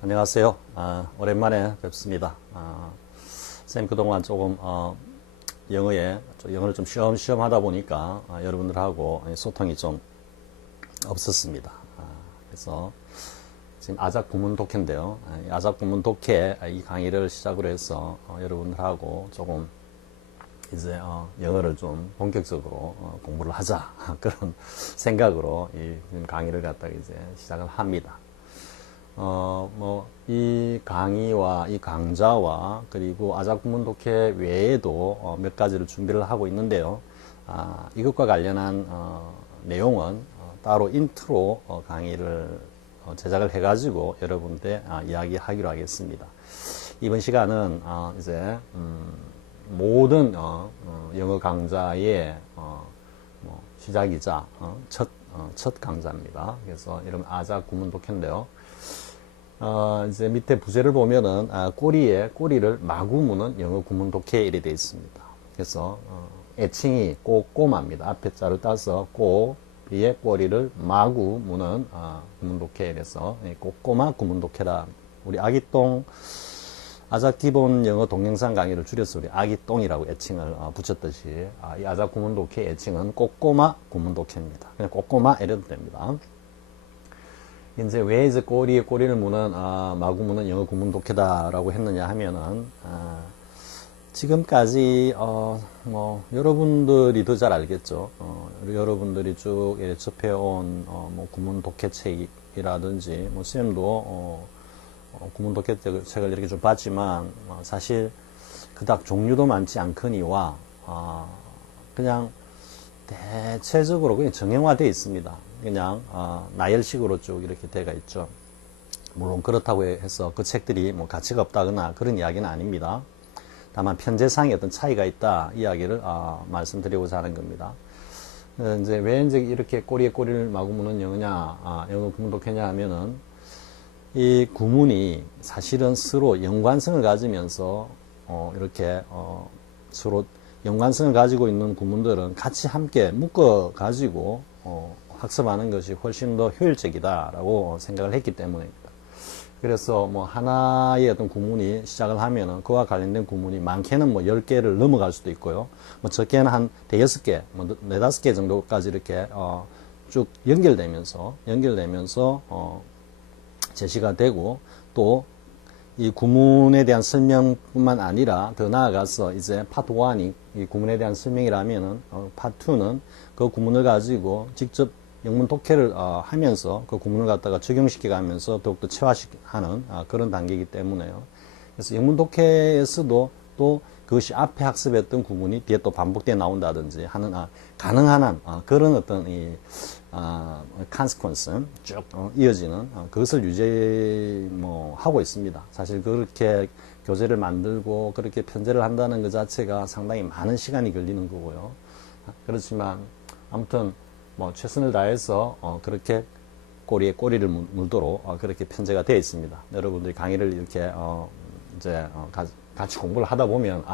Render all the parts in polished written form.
안녕하세요. 오랜만에 뵙습니다. 쌤 그동안 조금 영어를 좀 쉬엄쉬엄 하다 보니까 여러분들하고 소통이 좀 없었습니다. 그래서 지금 아작 구문 독해인데요. 아작 구문 독해 이 강의를 시작으로 해서 여러분들하고 조금 이제 영어를 좀 본격적으로 공부를 하자 그런 생각으로 이 강의를 갖다가 이제 시작을 합니다. 이 강의와 이 강좌와 그리고 아작구문 독해 외에도 몇 가지를 준비를 하고 있는데요. 이것과 관련한 내용은 따로 인트로 강의를 제작을 해가지고 여러분들 이야기하기로 하겠습니다. 이번 시간은 이제 모든 영어 강좌의 시작이자 첫 강좌입니다. 그래서 이런 아작구문 독해인데요. 이제 밑에 부제를 보면은 꼬리를 마구 무는 영어 구문 독해 이래 되어 있습니다. 그래서 애칭이 꼬꼬마입니다. 앞에 자를 따서 꼬 뒤에 꼬리를 마구 무는 구문 독해 이래서 꼬꼬마 구문 독해라. 우리 아기똥 아작 기본 영어 동영상 강의를 줄여서 우리 아기똥이라고 애칭을 붙였듯이 이 아작 구문 독해 애칭은 꼬꼬마 구문 독해입니다. 그냥 꼬꼬마 이래도 됩니다. 이제 왜 이제 꼬리를 무는 마구 무는 영어 구문 독해다라고 했느냐 하면은 지금까지 여러분들이 더 잘 알겠죠. 여러분들이 쭉 접해온 구문 독해책이라든지 쌤도 구문 독해책을 이렇게 좀 봤지만 사실 그닥 종류도 많지 않거니와 그냥 대체적으로 그냥 정형화되어 있습니다. 그냥 나열식으로 쭉 이렇게 되어 있죠. 물론 그렇다고 해서 그 책들이 가치가 없다거나 그런 이야기는 아닙니다. 다만 편제상의 어떤 차이가 있다 이야기를 말씀드리고자 하는 겁니다. 이제 왜 이제 이렇게 꼬리를 마구 무는 영어냐, 영어 구문 독해냐 하면은 이 구문이 사실은 서로 연관성을 가지면서 이렇게 서로 연관성을 가지고 있는 구문들은 같이 함께 묶어 가지고 학습하는 것이 훨씬 더 효율적이다라고 생각을 했기 때문입니다. 그래서 하나의 어떤 구문이 시작을 하면은 그와 관련된 구문이 많게는 10개를 넘어갈 수도 있고요. 적게는 한 대여섯 개, 네다섯 개 정도까지 이렇게 쭉 연결되면서 제시가 되고 또 이 구문에 대한 설명뿐만 아니라 더 나아가서 이제 파트 1이 이 구문에 대한 설명이라면은 파트 2는 그 구문을 가지고 직접 영문 독해를 하면서 그 구문을 갖다가 적용시켜 가면서 더욱더 체화하는 그런 단계이기 때문에요. 그래서 영문 독해에서도 또 그것이 앞에 학습했던 구문이 뒤에 또 반복되어 나온다든지 하는 가능한 한 그런 어떤 이 consequence 쭉 이어지는 그것을 하고 있습니다. 사실 그렇게 교재를 만들고 그렇게 편제를 한다는 것 자체가 상당히 많은 시간이 걸리는 거고요. 그렇지만 아무튼 최선을 다해서 그렇게 꼬리에 꼬리를 물도록 그렇게 편제가 되어 있습니다. 여러분들이 강의를 이렇게 같이 공부를 하다 보면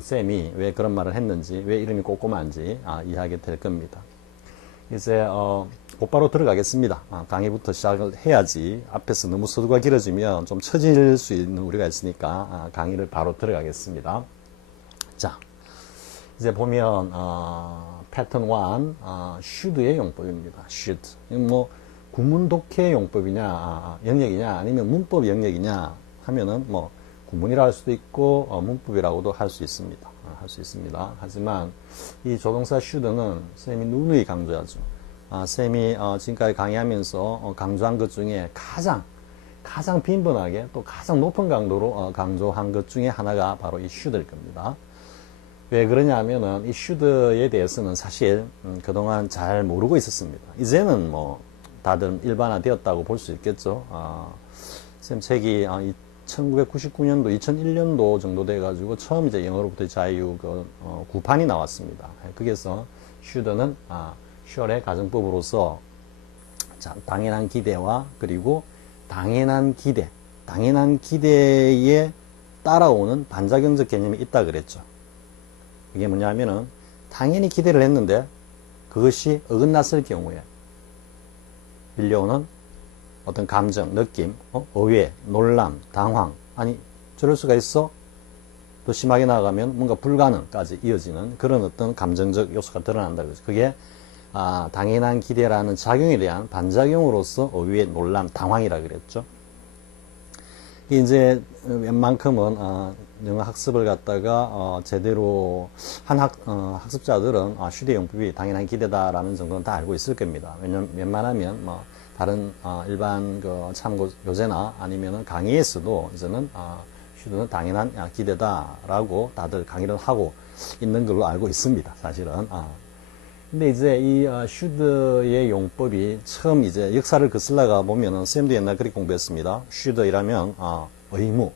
쌤이 왜 그런 말을 했는지 왜 이름이 꼬꼬마인지 이해하게 될 겁니다. 이제 곧바로 들어가겠습니다. 강의부터 시작을 해야지 앞에서 너무 서두가 길어지면 좀 처질 수 있는 우리가 있으니까 강의를 바로 들어가겠습니다. 자, 이제 보면 패턴 1 should의 용법입니다. should 구문 독해 용법이냐 영역이냐 아니면 문법 영역이냐 하면은 구문이라 할 수도 있고 문법이라고도 할 수 있습니다. 하지만 이 조동사 should는 쌤이 누누이 강조하죠. 쌤이 지금까지 강의하면서 강조한 것 중에 가장 빈번하게 또 가장 높은 강도로 강조한 것 중에 하나가 바로 이 should일 겁니다. 왜 그러냐 하면은 이 should에 대해서는 사실 그동안 잘 모르고 있었습니다. 이제는 다들 일반화되었다고 볼 수 있겠죠. 쌤 책이 1999년도, 2001년도 정도 돼가지고 처음 이제 영어로부터의 자유 구판이 나왔습니다. 거기에서 should는 shall의 가정법으로서 당연한 기대와 그리고 당연한 기대에 따라오는 반작용적 개념이 있다 그랬죠. 이게 뭐냐면은 당연히 기대를 했는데 그것이 어긋났을 경우에 밀려오는 어떤 감정, 느낌, 의외, 놀람, 당황, 아니 저럴 수가 있어? 또 심하게 나가면 뭔가 불가능까지 이어지는 그런 어떤 감정적 요소가 드러난다. 그게 당연한 기대라는 작용에 대한 반작용으로서 의외, 놀람, 당황이라 그랬죠. 이제 웬만큼은 영어 학습을 갖다가 제대로 한 학습자들은 휴대용법이 당연한 기대다라는 정도는 다 알고 있을 겁니다. 왜냐면 웬만하면 뭐 다른 일반 그 참고 교재나 아니면은 강의에서도 이제는 슈드는 당연한 기대다라고 다들 강의를 하고 있는 걸로 알고 있습니다. 사실은. 근데 이제 이 슈드의 용법이 처음 이제 역사를 거슬러가 보면은 쌤도 옛날 그렇게 공부했습니다. 슈드이라면 의무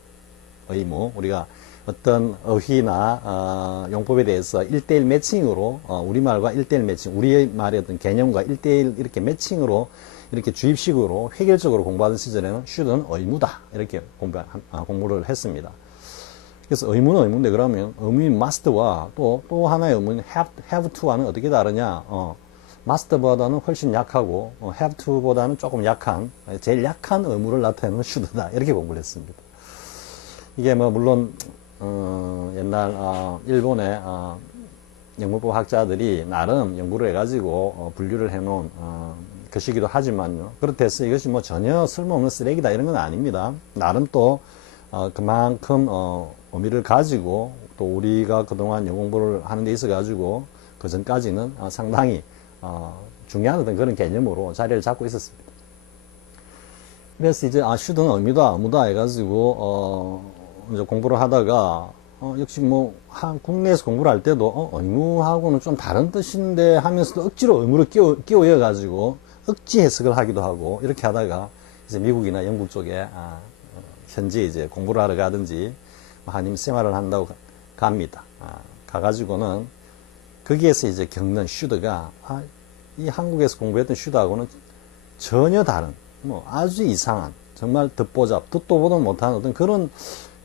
우리가 어떤 어휘나 용법에 대해서 1대1 매칭으로 우리말과 1대1 매칭 우리의 말의 어떤 개념과 1대1 이렇게 매칭으로 이렇게 주입식으로 획일적으로 공부하던 시절에는 슈드는 의무다 이렇게 공부를 했습니다. 그래서 의무는 의무인데 그러면 의무인 must와 또 하나의 의무인 have to와는 어떻게 다르냐? must보다는 훨씬 약하고 have to보다는 조금 약한 제일 약한 의무를 나타내는 should다 이렇게 공부를 했습니다. 이게 뭐 물론 옛날 일본의 영문법 학자들이 나름 연구를 해가지고 분류를 해놓은 것이기도 하지만요. 그렇다 해서 이것이 뭐 전혀 쓸모없는 쓰레기다 이런 건 아닙니다. 나름 또 그만큼 의미를 가지고 또 우리가 그동안 영어 공부를 하는 데 있어 가지고 그 전까지는 상당히 중요한 어떤 그런 개념으로 자리를 잡고 있었습니다. 그래서 이제 슈드는 의무다 해가지고 이제 공부를 하다가 역시 뭐 국내에서 공부를 할 때도 의무하고는 좀 다른 뜻인데 하면서도 억지로 의무를 끼워여 가지고 억지 해석을 하기도 하고 이렇게 하다가 이제 미국이나 영국 쪽에 현지 이제 공부를 하러 가든지 아니면 생활을 한다고 갑니다. 가가지고는 거기에서 이제 겪는 슈드가 이 한국에서 공부했던 슈드하고는 전혀 다른 뭐 아주 이상한 정말 듣도 보도 못하는 어떤 그런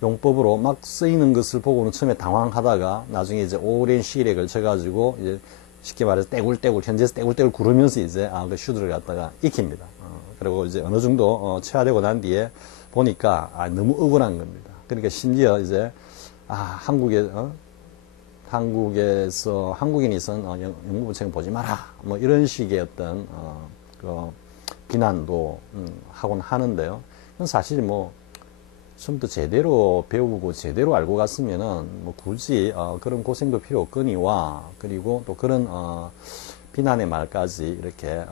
용법으로 막 쓰이는 것을 보고는 처음에 당황하다가 나중에 이제 오랜 시일에 걸쳐가지고 이제 쉽게 말해서 떼굴떼굴 현지에서 떼굴떼굴 구르면서 이제 그 슈드를 갖다가 익힙니다. 그리고 이제 어느 정도 체화되고 난 뒤에 보니까 너무 억울한 겁니다. 그러니까 심지어 이제 한국에서 한국인이선 영문법 책 보지 마라 뭐 이런 식의 어떤 그 비난도 하곤 하는데요. 그건 사실 뭐 좀 더 제대로 배우고 제대로 알고 갔으면은 뭐 굳이 그런 고생도 필요 없거니와 그리고 또 그런 비난의 말까지 이렇게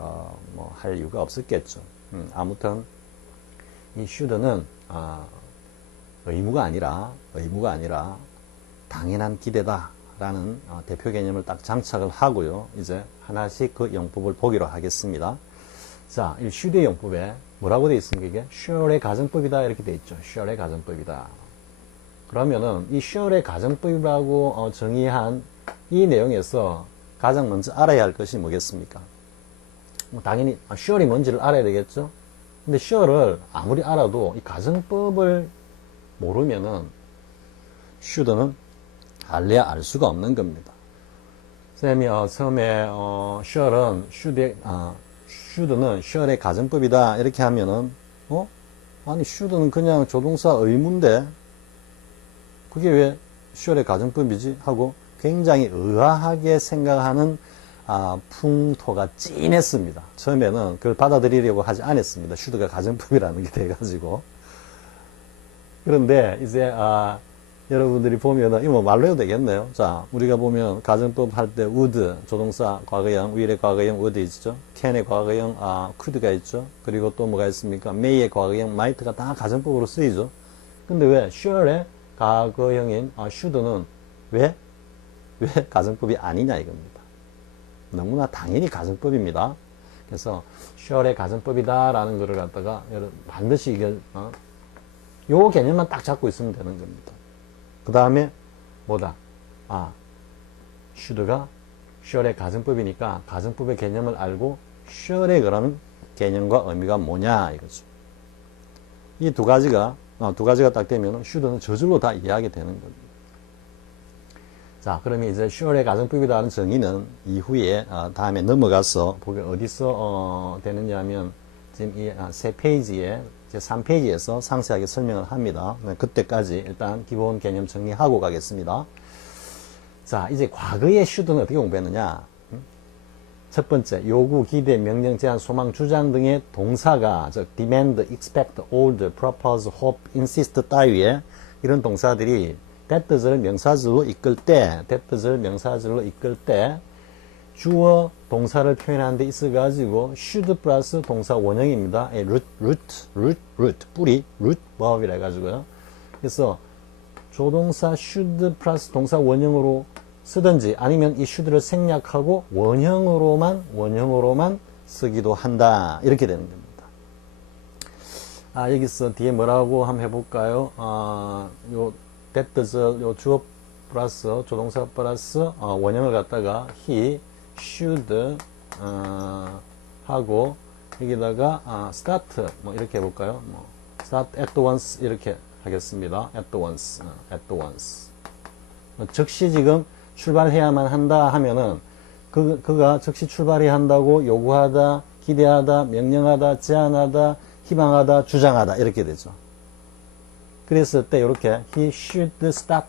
뭐 할 이유가 없었겠죠. 아무튼 이 슈드는 의무가 아니라 당연한 기대다라는 대표 개념을 딱 장착을 하고요. 이제 하나씩 그 용법을 보기로 하겠습니다. 자, 이 슈드의 용법에 뭐라고 되어 있습니까? 이게 슈얼의 가정법이다 이렇게 되어 있죠. 슈얼의 가정법이다. 그러면은 이 슈얼의 가정법이라고 정의한 이 내용에서 가장 먼저 알아야 할 것이 뭐겠습니까? 당연히 슈얼이 뭔지를 알아야 되겠죠. 근데 슈얼을 아무리 알아도 이 가정법을 모르면은 슈드는 알래야 알 수가 없는 겁니다. 쌤이 처음에 슈드는 슈얼의 가정법이다 이렇게 하면은 아니 슈드는 그냥 조동사 의무인데 그게 왜 슈얼의 가정법이지 하고 굉장히 의아하게 생각하는 풍토가 찐했습니다. 처음에는 그걸 받아들이려고 하지 않았습니다. 슈드가 가정법이라는 게 돼가지고. 그런데 이제 여러분들이 보면은 이거 뭐 말로 해도 되겠네요. 자, 우리가 보면 가정법 할 때 would 조동사 과거형, will의 과거형 would 있죠. can의 과거형 could가 있죠. 그리고 또 뭐가 있습니까? may의 과거형 might가 다 가정법으로 쓰이죠. 근데 왜 sure의 과거형인 should는 왜 가정법이 아니냐 이겁니다. 너무나 당연히 가정법입니다. 그래서 sure의 가정법이다라는 거를 갖다가 반드시 이게 요 개념만 딱 잡고 있으면 되는 겁니다. 그 다음에 뭐다? should가 슈얼의 가정법이니까 가정법의 개념을 알고 슈얼의 그런 개념과 의미가 뭐냐 이거죠. 이 두 가지가 딱 되면 should는 저절로 다 이해하게 되는 겁니다. 자, 그러면 이제 슈얼의 가정법이라는 정의는 이후에 다음에 넘어가서 보게 어디서 되느냐 하면 지금 이 세 페이지에 제 3페이지에서 상세하게 설명을 합니다. 그때까지 일단 기본 개념 정리하고 가겠습니다. 자, 이제 과거의 should는 어떻게 공부했느냐? 첫 번째, 요구, 기대, 명령, 제한, 소망, 주장 등의 동사가 즉 demand, expect, order, propose, hope, insist 따위의 이런 동사들이 that을 명사절로 이끌 때 주어 동사를 표현하는 데 있어 가지고 should 플러스 동사 원형입니다. root 뿌리 root verb이라 해 가지고요. 그래서 조동사 should 플러스 동사 원형으로 쓰든지 아니면 이 should를 생략하고 원형으로만 쓰기도 한다. 이렇게 되는 겁니다. 여기서 뒤에 뭐라고 한번 해볼까요? 요 that을 요 주어 플러스 조동사 플러스 원형을 갖다가 he, should 하고 여기다가 start 뭐 이렇게 해볼까요? start at once 이렇게 하겠습니다. at once. 즉시 지금 출발해야만 한다 하면은 그가 즉시 출발해야 한다고 요구하다, 기대하다, 명령하다, 제안하다, 희망하다, 주장하다 이렇게 되죠. 그랬을 때 이렇게 he should start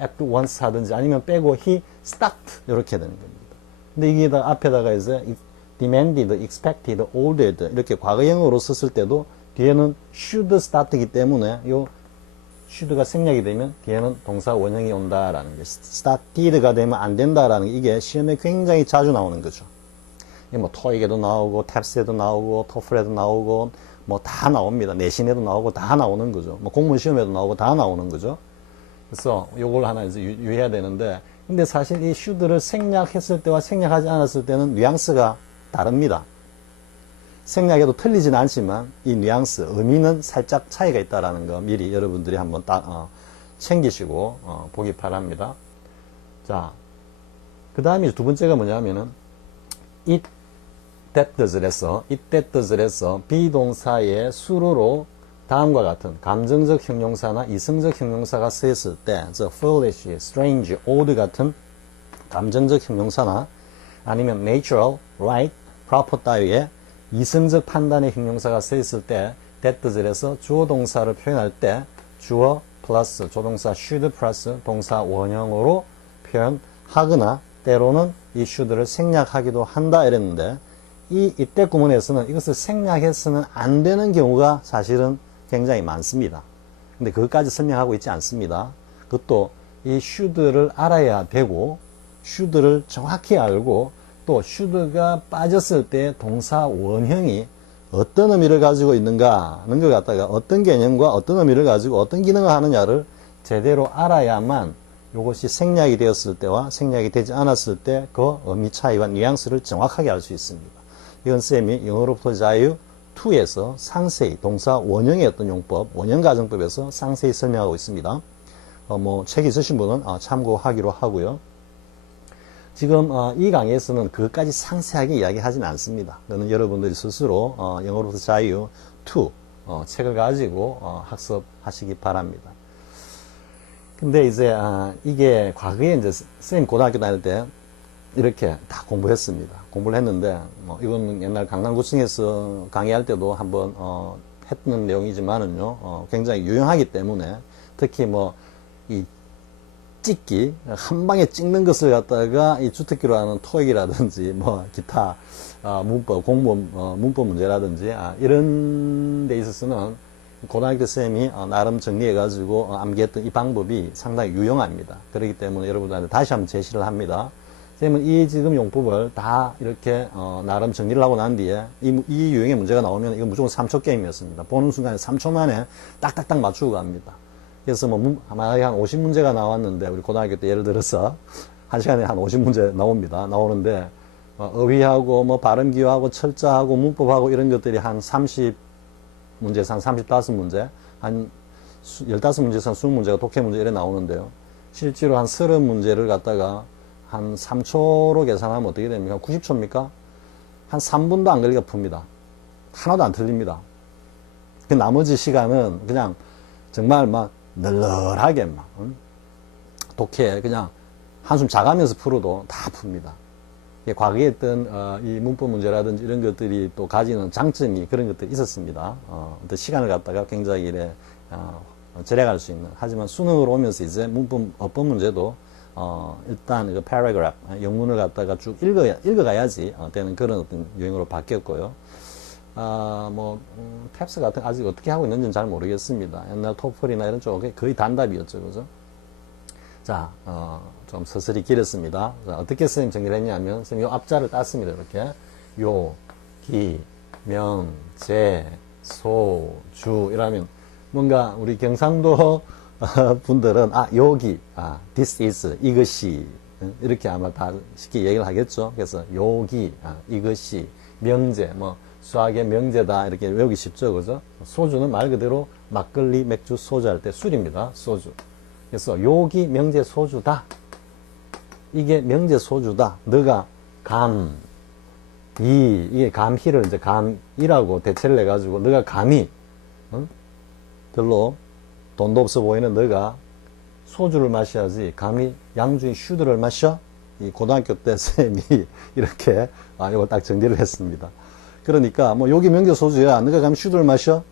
at once 하든지 아니면 빼고 he start 이렇게 되는 겁니다. 근데 이게 다 앞에다가 이제 demanded, expected, ordered 이렇게 과거형으로 썼을 때도 뒤에는 should start이기 때문에 요 should가 생략이 되면 뒤에는 동사 원형이 온다라는 게 started가 되면 안 된다라는 게 이게 시험에 굉장히 자주 나오는 거죠. 뭐 토익에도 나오고 탭스에도 나오고 토플에도 나오고 뭐 다 나옵니다. 내신에도 나오고 다 나오는 거죠. 뭐 공무원 시험에도 나오고 다 나오는 거죠. 그래서 요걸 하나 이제 유의해야 되는데 근데 사실 이 should를 생략했을 때와 생략하지 않았을 때는 뉘앙스가 다릅니다. 생략해도 틀리진 않지만 이 뉘앙스, 의미는 살짝 차이가 있다라는 거 미리 여러분들이 한번 챙기시고 보기 바랍니다. 자, 그 다음에 두 번째가 뭐냐면은 it that does에서 비동사의 수로로 다음과 같은 감정적 형용사나 이성적 형용사가 쓰였을 때 foolish, strange, odd 같은 감정적 형용사나 아니면 natural, right, proper 따위의 이성적 판단의 형용사가 쓰였을 때 that에서 주어 동사를 표현할 때 주어 플러스 조동사 should 플러스 동사 원형으로 표현하거나 때로는 이 should를 생략하기도 한다 이랬는데 이때 구문에서는 이것을 생략해서는 안 되는 경우가 사실은 굉장히 많습니다. 근데 그것까지 설명하고 있지 않습니다. 그것도 이 should를 알아야 되고 should를 정확히 알고 또 should가 빠졌을 때 동사 원형이 어떤 의미를 가지고 있는가 하는 것 갖다가 어떤 개념과 어떤 의미를 가지고 어떤 기능을 하느냐를 제대로 알아야만 이것이 생략이 되었을 때와 생략이 되지 않았을 때 그 의미 차이와 뉘앙스를 정확하게 알 수 있습니다. 이건 쌤이 영어로부터 자유 2에서 상세히 동사 원형의 어떤 용법, 원형 가정법에서 상세히 설명하고 있습니다. 뭐 책 있으신 분은 참고하기로 하고요. 지금 이 강의에서는 그것까지 상세하게 이야기하지는 않습니다. 그거는 여러분들이 스스로 영어로부터 자유 2 책을 가지고 학습하시기 바랍니다. 근데 이제 이게 과거에 이제 쌤 고등학교 다닐 때 이렇게 다 공부했습니다. 공부를 했는데 이건 옛날 강남구청에서 강의할 때도 한번 했던 내용이지만은요 굉장히 유용하기 때문에 특히 뭐 이 찍기 한 방에 찍는 것을 갖다가 이 주특기로 하는 토익이라든지 뭐 기타 문법 공무원 문법 문제라든지 이런 데 있어서는 고등학교 쌤이 나름 정리해 가지고 암기했던 이 방법이 상당히 유용합니다. 그렇기 때문에 여러분들한테 다시 한번 제시를 합니다. 쌤은 이 지금 용법을 다 이렇게 나름 정리를 하고 난 뒤에 이 유형의 문제가 나오면 이건 무조건 3초 게임이었습니다. 보는 순간에 3초 만에 딱딱딱 맞추고 갑니다. 그래서 만약에 한 50문제가 나왔는데 우리 고등학교 때 예를 들어서 1시간에 한 50문제 나오는데 어휘하고 뭐 발음기호하고 철자하고 문법하고 이런 것들이 한 30문제에서 한 35문제 한 15문제에서 한 20문제가 독해문제 이래 나오는데요. 실제로 한 30문제를 갖다가 한 3초로 계산하면 어떻게 됩니까? 90초입니까? 한 3분도 안 걸리게 풉니다. 하나도 안 틀립니다. 그 나머지 시간은 그냥 정말 막 널널하게 독해 그냥 한숨 자가면서 풀어도 다 풉니다. 과거에 했던 이 문법 문제라든지 이런 것들이 또 가지는 장점이 그런 것들이 있었습니다. 어떤 시간을 갖다가 굉장히 이래 절약할 수 있는. 하지만 수능으로 오면서 이제 문법 어법 문제도 일단 그 paragraph 영문을 갖다가 쭉 읽어가야지 되는 그런 어떤 유행으로 바뀌었고요. 탭스 같은 아직 어떻게 하고 있는지는 잘 모르겠습니다. 옛날 토플이나 이런 쪽에 거의 단답이었죠, 그죠? 자, 좀 서서히 길었습니다. 자, 어떻게 선생님 정리를 했냐면, 선생님 요 앞자를 땄습니다, 이렇게. 요, 기, 명, 제, 소, 주, 이라면, 뭔가 우리 경상도 분들은, 여기, this is, 이것이, 이렇게 아마 다 쉽게 얘기를 하겠죠. 그래서 요기, 이것이, 명제, 수학의 명제다, 이렇게 외우기 쉽죠, 그죠? 소주는 말 그대로 막걸리, 맥주, 소주 할 때 술입니다, 소주. 그래서 요기 명제 소주다. 이게 명제 소주다. 너가 이게 감히를 이제 감이라고 대체를 해가지고 너가 감히 별로 돈도 없어 보이는 너가 소주를 마셔야지 감히 양주인 슈드를 마셔? 이 고등학교 때 쌤이 이렇게 이거 딱 정리를 했습니다. 그러니까 요기 명제 소주야. 너가 감히 슈드를 마셔?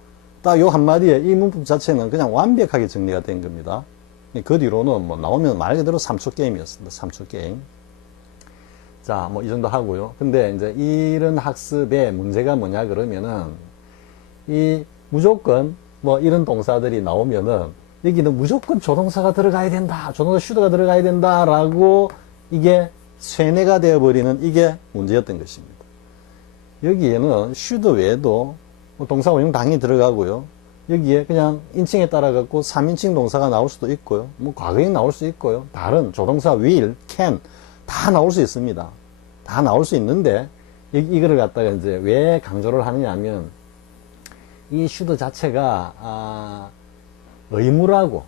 딱 요 한마디에 이 문법 자체는 그냥 완벽하게 정리가 된 겁니다. 그 뒤로는 나오면 말 그대로 3초 게임이었습니다. 3초 게임. 자, 이 정도 하고요. 근데 이제 이런 학습의 문제가 뭐냐 그러면은 이 무조건 이런 동사들이 나오면은 여기는 무조건 조동사가 들어가야 된다. 조동사 슈드가 들어가야 된다라고 이게 쇠뇌가 되어버리는 이게 문제였던 것입니다. 여기에는 슈드 외에도 동사 원형 당연히 들어가고요. 여기에 그냥 인칭에 따라 갖고 3인칭 동사가 나올 수도 있고요. 과거에 나올 수 있고요. 다른 조동사 will, can 다 나올 수 있습니다. 다 나올 수 있는데 이거를 갖다가 이제 왜 강조를 하느냐 하면 이 슈드 자체가 의무라고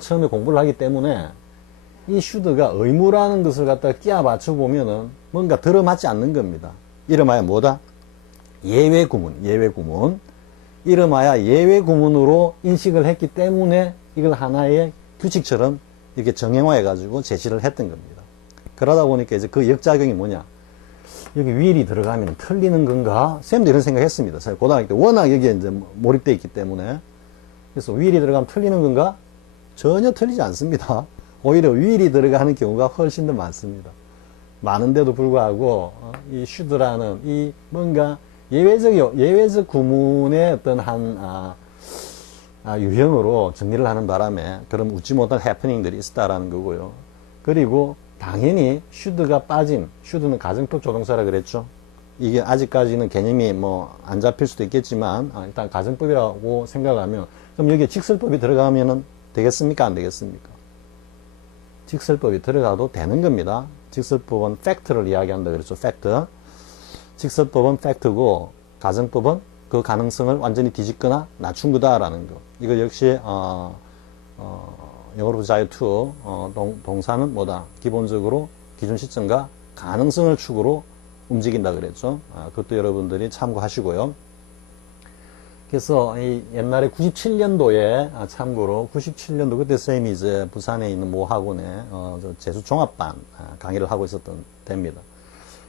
처음에 공부를 하기 때문에 이 슈드가 의무라는 것을 갖다가 끼워 맞춰 보면은 뭔가 들어맞지 않는 겁니다. 이름하여 뭐다? 예외 구문. 이름하여 예외 구문으로 인식을 했기 때문에 이걸 하나의 규칙처럼 이렇게 정형화해가지고 제시를 했던 겁니다. 그러다 보니까 이제 그 역작용이 뭐냐. 여기 will이 들어가면 틀리는 건가? 쌤도 이런 생각 했습니다. 고등학교 때 워낙 여기에 이제 몰입되어 있기 때문에. 그래서 will이 들어가면 틀리는 건가? 전혀 틀리지 않습니다. 오히려 will이 들어가는 경우가 훨씬 더 많습니다. 많은데도 불구하고, 이 should라는 이 뭔가 예외적 구문의 어떤 유형으로 정리를 하는 바람에 그런 웃지 못할 해프닝들이 있었다라는 거고요. 그리고 당연히 should가 빠진, should는 가정법 조동사라 그랬죠. 이게 아직까지는 개념이 안 잡힐 수도 있겠지만 일단 가정법이라고 생각하면 그럼 여기에 직설법이 들어가면은 되겠습니까? 안 되겠습니까? 직설법이 들어가도 되는 겁니다. 직설법은 팩트를 이야기한다 그랬죠. 팩트. 직설법은 팩트고 가정법은 그 가능성을 완전히 뒤집거나 낮춘 거다라는 거. 이거 역시 영어로 자유 to 동사는 뭐다? 기본적으로 기준 시점과 가능성을 축으로 움직인다 그랬죠. 그것도 여러분들이 참고하시고요. 그래서 이 옛날에 97년도에 참고로 97년도 그때 쌤이 이제 부산에 있는 모 학원에 재수 종합반 강의를 하고 있었던 때입니다.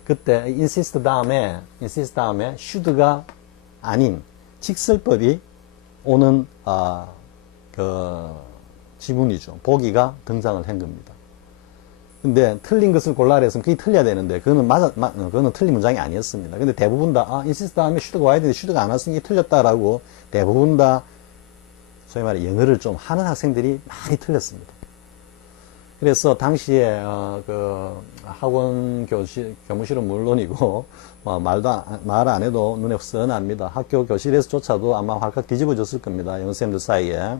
그때 insist 다음에 should가 아닌 직설법이 오는 그 지문이죠. 보기가 등장을 한 겁니다. 근데 틀린 것을 골라라 했으면 그게 틀려야 되는데 그거는 틀린 문장이 아니었습니다. 근데 대부분 다 insist 다음에 should가 와야 되는데 should가 안 왔으니 이게 틀렸다라고 대부분 다 소위 말해 영어를 좀 하는 학생들이 많이 틀렸습니다. 그래서 당시에 그 학원 교무실은 물론이고 말 안 해도 눈에 뻔합니다. 학교 교실에서조차도 아마 활칵 뒤집어졌을 겁니다. 영어쌤들 사이에.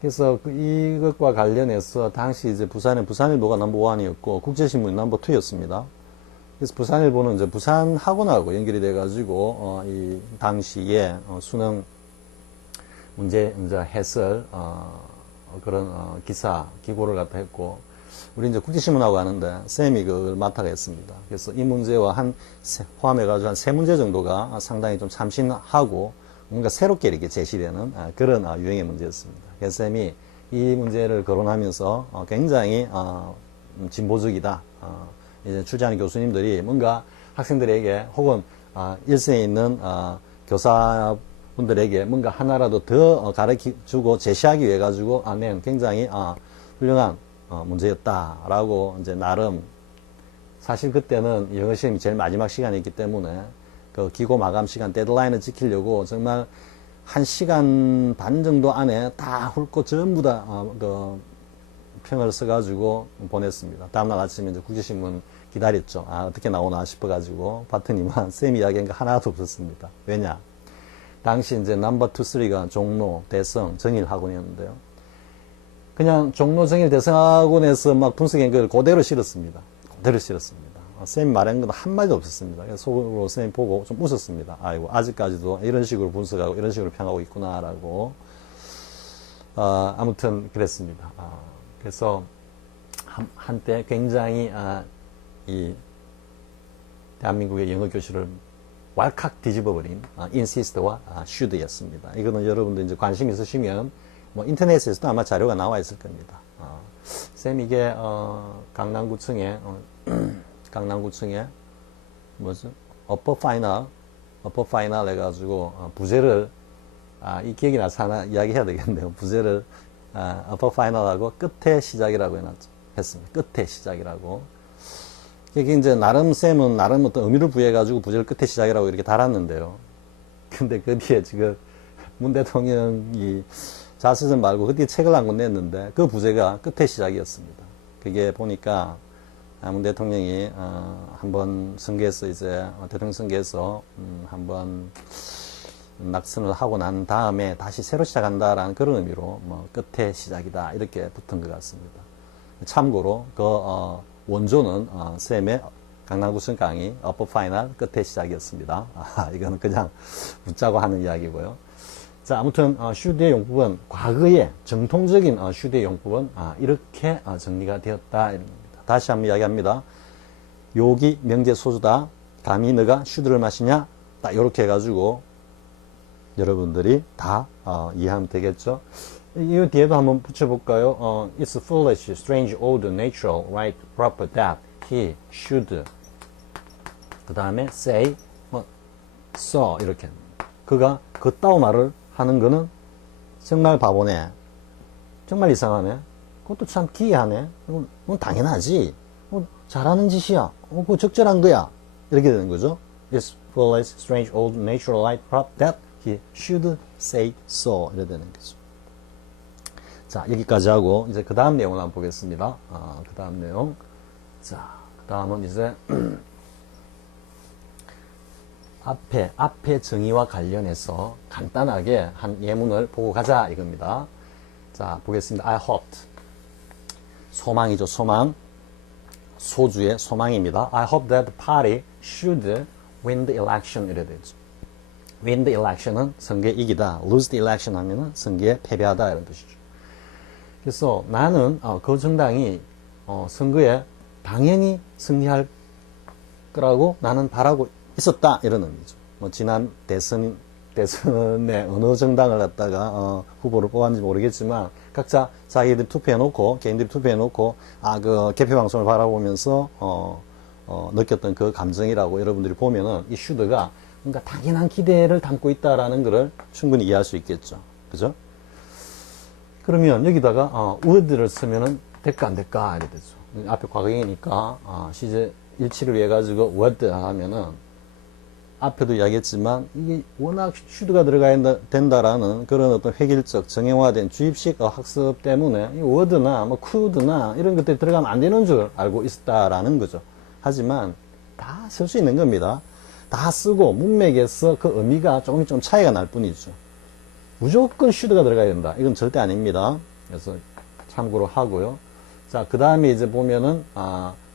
그래서 이것과 관련해서 당시 이제 부산일보가 넘버1이었고 국제신문이 넘버2였습니다. 그래서 부산일보는 이제 부산 학원하고 연결이 돼가지고 이 당시에 수능 문제 해설 그런 기사 기고를 갖다 했고 우리 이제 국제신문하고 하는데 쌤이 그걸 맡아가 했습니다. 그래서 이 문제와 포함해가지고 한 3문제 정도가 상당히 좀 참신하고 뭔가 새롭게 이렇게 제시되는 그런 유형의 문제였습니다. 그래서 쌤이 이 문제를 거론하면서 굉장히 진보적이다. 이제 출제하는 교수님들이 뭔가 학생들에게 혹은 일선에 있는 교사분들에게 뭔가 하나라도 더 가르쳐주고 제시하기 위해 가지고 네, 굉장히 훌륭한 문제였다라고 이제 나름 사실 그때는 영어 시험이 제일 마지막 시간이었기 때문에 그 기고 마감 시간 데드라인을 지키려고 정말 1시간 반 정도 안에 다 훑고 전부 다 그 평을 써가지고 보냈습니다. 다음날 아침에 이제 국제신문 기다렸죠. 어떻게 나오나 싶어가지고 봤더니만 쌤 이야기한 거 하나도 없었습니다. 왜냐? 당시 이제 넘버 2, 3가 종로, 대성, 정일학원이었는데요. 그냥 종로, 정일, 대성학원에서 막 분석한 걸 그대로 실었습니다. 그대로 실었습니다. 쌤이 말한 건 한마디도 없었습니다. 그래서 속으로 쌤이 보고 좀 웃었습니다. 아이고, 아직까지도 이런 식으로 분석하고 이런 식으로 평하고 있구나라고. 아무튼 그랬습니다. 그래서 한때 굉장히 이 대한민국의 영어 교실을 왈칵 뒤집어버린 insist와 should였습니다. 이거는 여러분들 이제 관심 있으시면 뭐 인터넷에서도 아마 자료가 나와 있을 겁니다. 쌤 이게 강남구청에 뭐죠? 어퍼 파이널 해가지고 부제를 이 기억이 나서 하나 이야기해야 되겠네요. 부제를 어퍼 파이널하고 끝에 시작이라고 했습니다. 끝에 시작이라고. 이게 이제 나름 쌤은 나름 어떤 의미를 부여해가지고 부제를 끝에 시작이라고 이렇게 달았는데요. 근데 그 뒤에 지금 문 대통령이 자서전 말고 그 뒤에 책을 한 권 냈는데 그 부제가 끝에 시작이었습니다. 그게 보니까 문 대통령이 한번 선거에서 이제 대통령 선거에서 한번 낙선을 하고 난 다음에 다시 새로 시작한다라는 그런 의미로 뭐 끝에 시작이다 이렇게 붙은 것 같습니다. 참고로 그 원조는 쌤의 강남구청 강의 어퍼 파이널 끝에 시작이었습니다. 이거는 그냥 웃자고 하는 이야기고요. 자, 아무튼 슈드의 용법은 과거의 정통적인 슈드의 용법은 이렇게 정리가 되었다 이런 겁니다. 다시 한번 이야기합니다. 요기 명제 소주다. 감히 너가 슈드를 마시냐? 딱 이렇게 해가지고 여러분들이 다 이해하면 되겠죠. 이 뒤에도 한번 붙여볼까요? It's foolish, strange, old, natural, right, proper that he should. 그 다음에 say, so 이렇게. 그가 그따위 말을 하는 거는 정말 바보네. 정말 이상하네. 그것도 참 기이하네. 그건 당연하지. 잘하는 짓이야. 그거 적절한 거야. 이렇게 되는 거죠. It's foolish, strange, old, natural, right, proper that he should say so. 이렇게 되는 거죠. 자, 여기까지 하고, 이제 그 다음 내용을 한번 보겠습니다. 그 다음 내용. 자, 그 다음은 이제, 앞에 정의와 관련해서 간단하게 한 예문을 보고 가자, 이겁니다. 자, 보겠습니다. I hoped. 소망이죠, 소망. 소주의 소망입니다. I hope that the party should win the election. 이래 되죠. win the election은 선거에 이기다. lose the election 하면은 선거에 패배하다. 이런 뜻이죠. 그래서 나는 그 정당이 선거에 당연히 승리할 거라고 나는 바라고 있었다 이런 의미죠. 뭐 지난 대선에 어느 정당을 갖다가 후보를 뽑았는지 모르겠지만 각자 자기들이 투표해놓고 개인들이 투표해놓고 그 개표 방송을 바라보면서 느꼈던 그 감정이라고 여러분들이 보면은 이 슈드가 뭔가 당연한 기대를 담고 있다라는 것을 충분히 이해할 수 있겠죠. 그죠? 그러면 여기다가 would를 쓰면은 될까 안 될까 이래 되죠. 앞에 과거이니까 시제 일치를 위해 가지고 would 하면은 앞에도 이야기했지만 이게 워낙 슈드가 들어가야 된다라는 그런 어떤 획일적 정형화된 주입식 학습 때문에 이 word나 뭐 could나 이런 것들이 들어가면 안 되는 줄 알고 있었다라는 거죠. 하지만 다 쓸 수 있는 겁니다. 다 쓰고 문맥에서 그 의미가 조금 좀 차이가 날 뿐이죠. 무조건 슈드가 들어가야 된다. 이건 절대 아닙니다. 그래서 참고로 하고요. 자, 그 다음에 이제 보면은,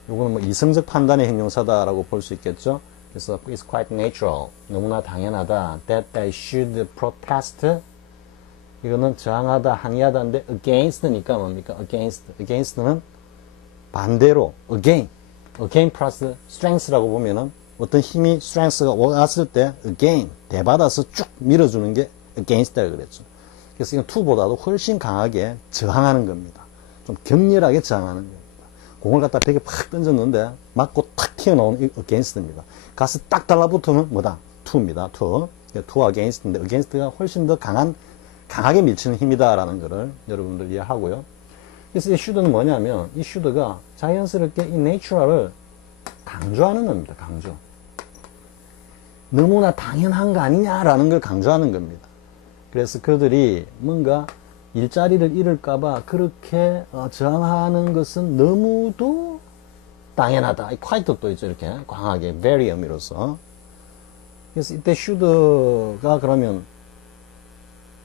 요거는 뭐 이성적 판단의 형용사다라고 볼 수 있겠죠. 그래서 it's quite natural. 너무나 당연하다. that they should protest. 이거는 저항하다, 항의하다인데 against니까 뭡니까? against는 반대로 again plus strength라고 보면은 어떤 힘이 strength가 왔을 때 again 대받아서 쭉 밀어주는 게 against라고 그랬죠. 그래서 이건 to보다도 훨씬 강하게 저항하는 겁니다. 좀 격렬하게 저항하는 겁니다. 공을 갖다 벽에 팍 던졌는데 맞고 탁 튀어나오는 이 against입니다. 가스 딱 달라붙으면 뭐다? to입니다. to against인데 against가 훨씬 더 강하게 밀치는 힘이다라는 거를 여러분들 이해하고요. 그래서 이 should는 뭐냐면 이 should가 자연스럽게 이 natural을 강조하는 겁니다. 강조. 너무나 당연한 거 아니냐라는 걸 강조하는 겁니다. 그래서 그들이 뭔가 일자리를 잃을까봐 그렇게 저항하는 것은 너무도 당연하다. 이 quite도 있죠. 이렇게 강하게 very 의미로서. 그래서 이때 should가 그러면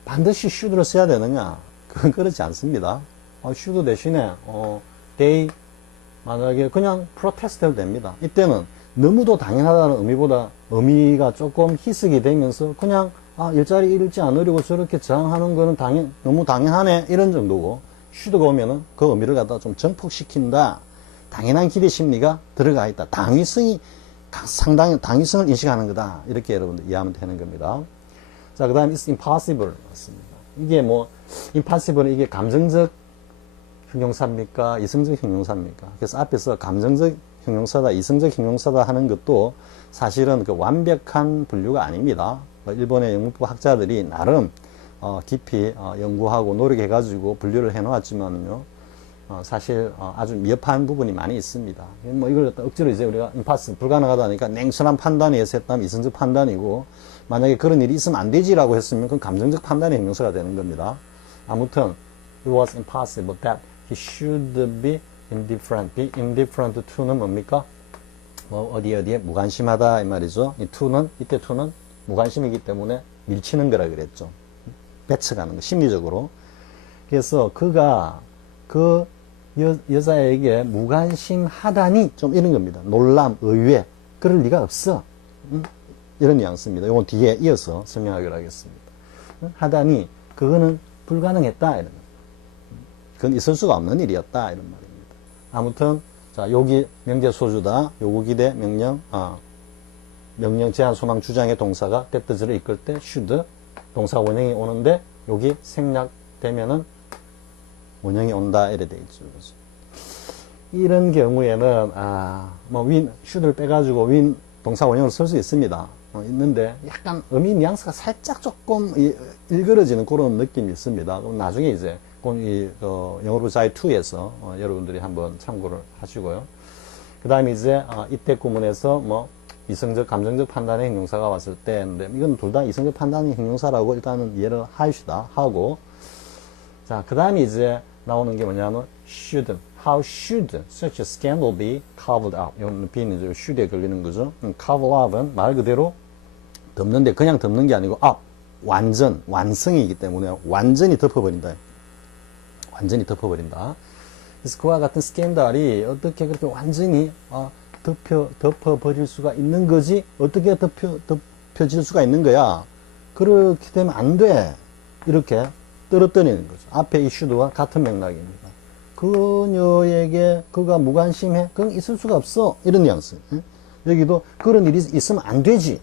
반드시 should를 써야 되느냐? 그건 그렇지 않습니다. should 대신에 they 만약에 그냥 protest 해도 됩니다. 이때는 너무도 당연하다는 의미보다 의미가 조금 희석이 되면서 그냥 일자리 잃지 않으려고 저렇게 저항하는 거는 너무 당연하네 이런 정도고 should가 오면은 그 의미를 갖다 좀 증폭시킨다. 당연한 기대 심리가 들어가 있다. 당위성이 상당히 당위성을 인식하는 거다. 이렇게 여러분들 이해하면 되는 겁니다. 자, 그 다음에 it's impossible 맞습니다. 이게 뭐 impossible 이게 감정적 형용사입니까? 이성적 형용사입니까? 그래서 앞에서 감정적 형용사다, 이성적 형용사다 하는 것도 사실은 그 완벽한 분류가 아닙니다. 일본의 영문법 학자들이 나름 깊이 연구하고 노력해가지고 분류를 해놓았지만요, 사실 아주 미흡한 부분이 많이 있습니다. 뭐 이걸 억지로 이제 우리가 impossible 불가능하다니까 냉철한 판단에 의해서 했다면 이성적 판단이고, 만약에 그런 일이 있으면 안 되지라고 했으면 그건 감정적 판단의 형용사가 되는 겁니다. 아무튼 it was impossible that he should be indifferent. be indifferent to는 뭡니까? 뭐 어디에 무관심하다 이 말이죠. 이 to는 이때 to는 무관심이기 때문에 밀치는 거라 그랬죠. 배척하는 거 심리적으로. 그래서 그가 그 여자에게 무관심하다니 좀 이런 겁니다. 놀람, 의외. 그럴 리가 없어. 이런 뉘앙스입니다. 이건 뒤에 이어서 설명하기로 하겠습니다. 하다니 그거는 불가능했다 이런 거. 그건 있을 수가 없는 일이었다 이런 말입니다. 아무튼 자 여기 명제 소주다. 요구기대 명령 명령 제한 소망 주장의 동사가 that를 이끌 때 should 동사 원형이 오는데 여기 생략되면은 원형이 온다 이래 돼 있죠. 그래서 이런 경우에는 뭐 win should를 빼가지고 win 동사 원형을 쓸 수 있습니다. 있는데 약간 의미 뉘앙스가 살짝 조금 일그러지는 그런 느낌이 있습니다. 그럼 나중에 이제 영어로 자이 2에서 여러분들이 한번 참고를 하시고요. 그 다음에 이제 이때 구문에서 뭐 이성적, 감정적 판단의 형용사가 왔을 때, 근데 이건 둘 다 이성적 판단의 형용사라고 일단은 이해를 하시다 하고, 자, 그 다음에 이제 나오는 게 뭐냐면 should, how should such a scandal be covered up? 이건 B는 이제 should에 걸리는 거죠. cover up은 말 그대로 덮는데 그냥 덮는 게 아니고 up, 완성이기 때문에 완전히 덮어버린다. 완전히 덮어버린다. 그래서 그와 같은 스캔들이 어떻게 그렇게 완전히 덮어버릴 수가 있는 거지? 어떻게 덮여질 수가 있는 거야? 그렇게 되면 안 돼. 이렇게 떨어뜨리는 거죠. 앞에 이슈드와 같은 맥락입니다. 그녀에게 그가 무관심해? 그건 있을 수가 없어. 이런 뉘앙스. 여기도 그런 일이 있으면 안 되지.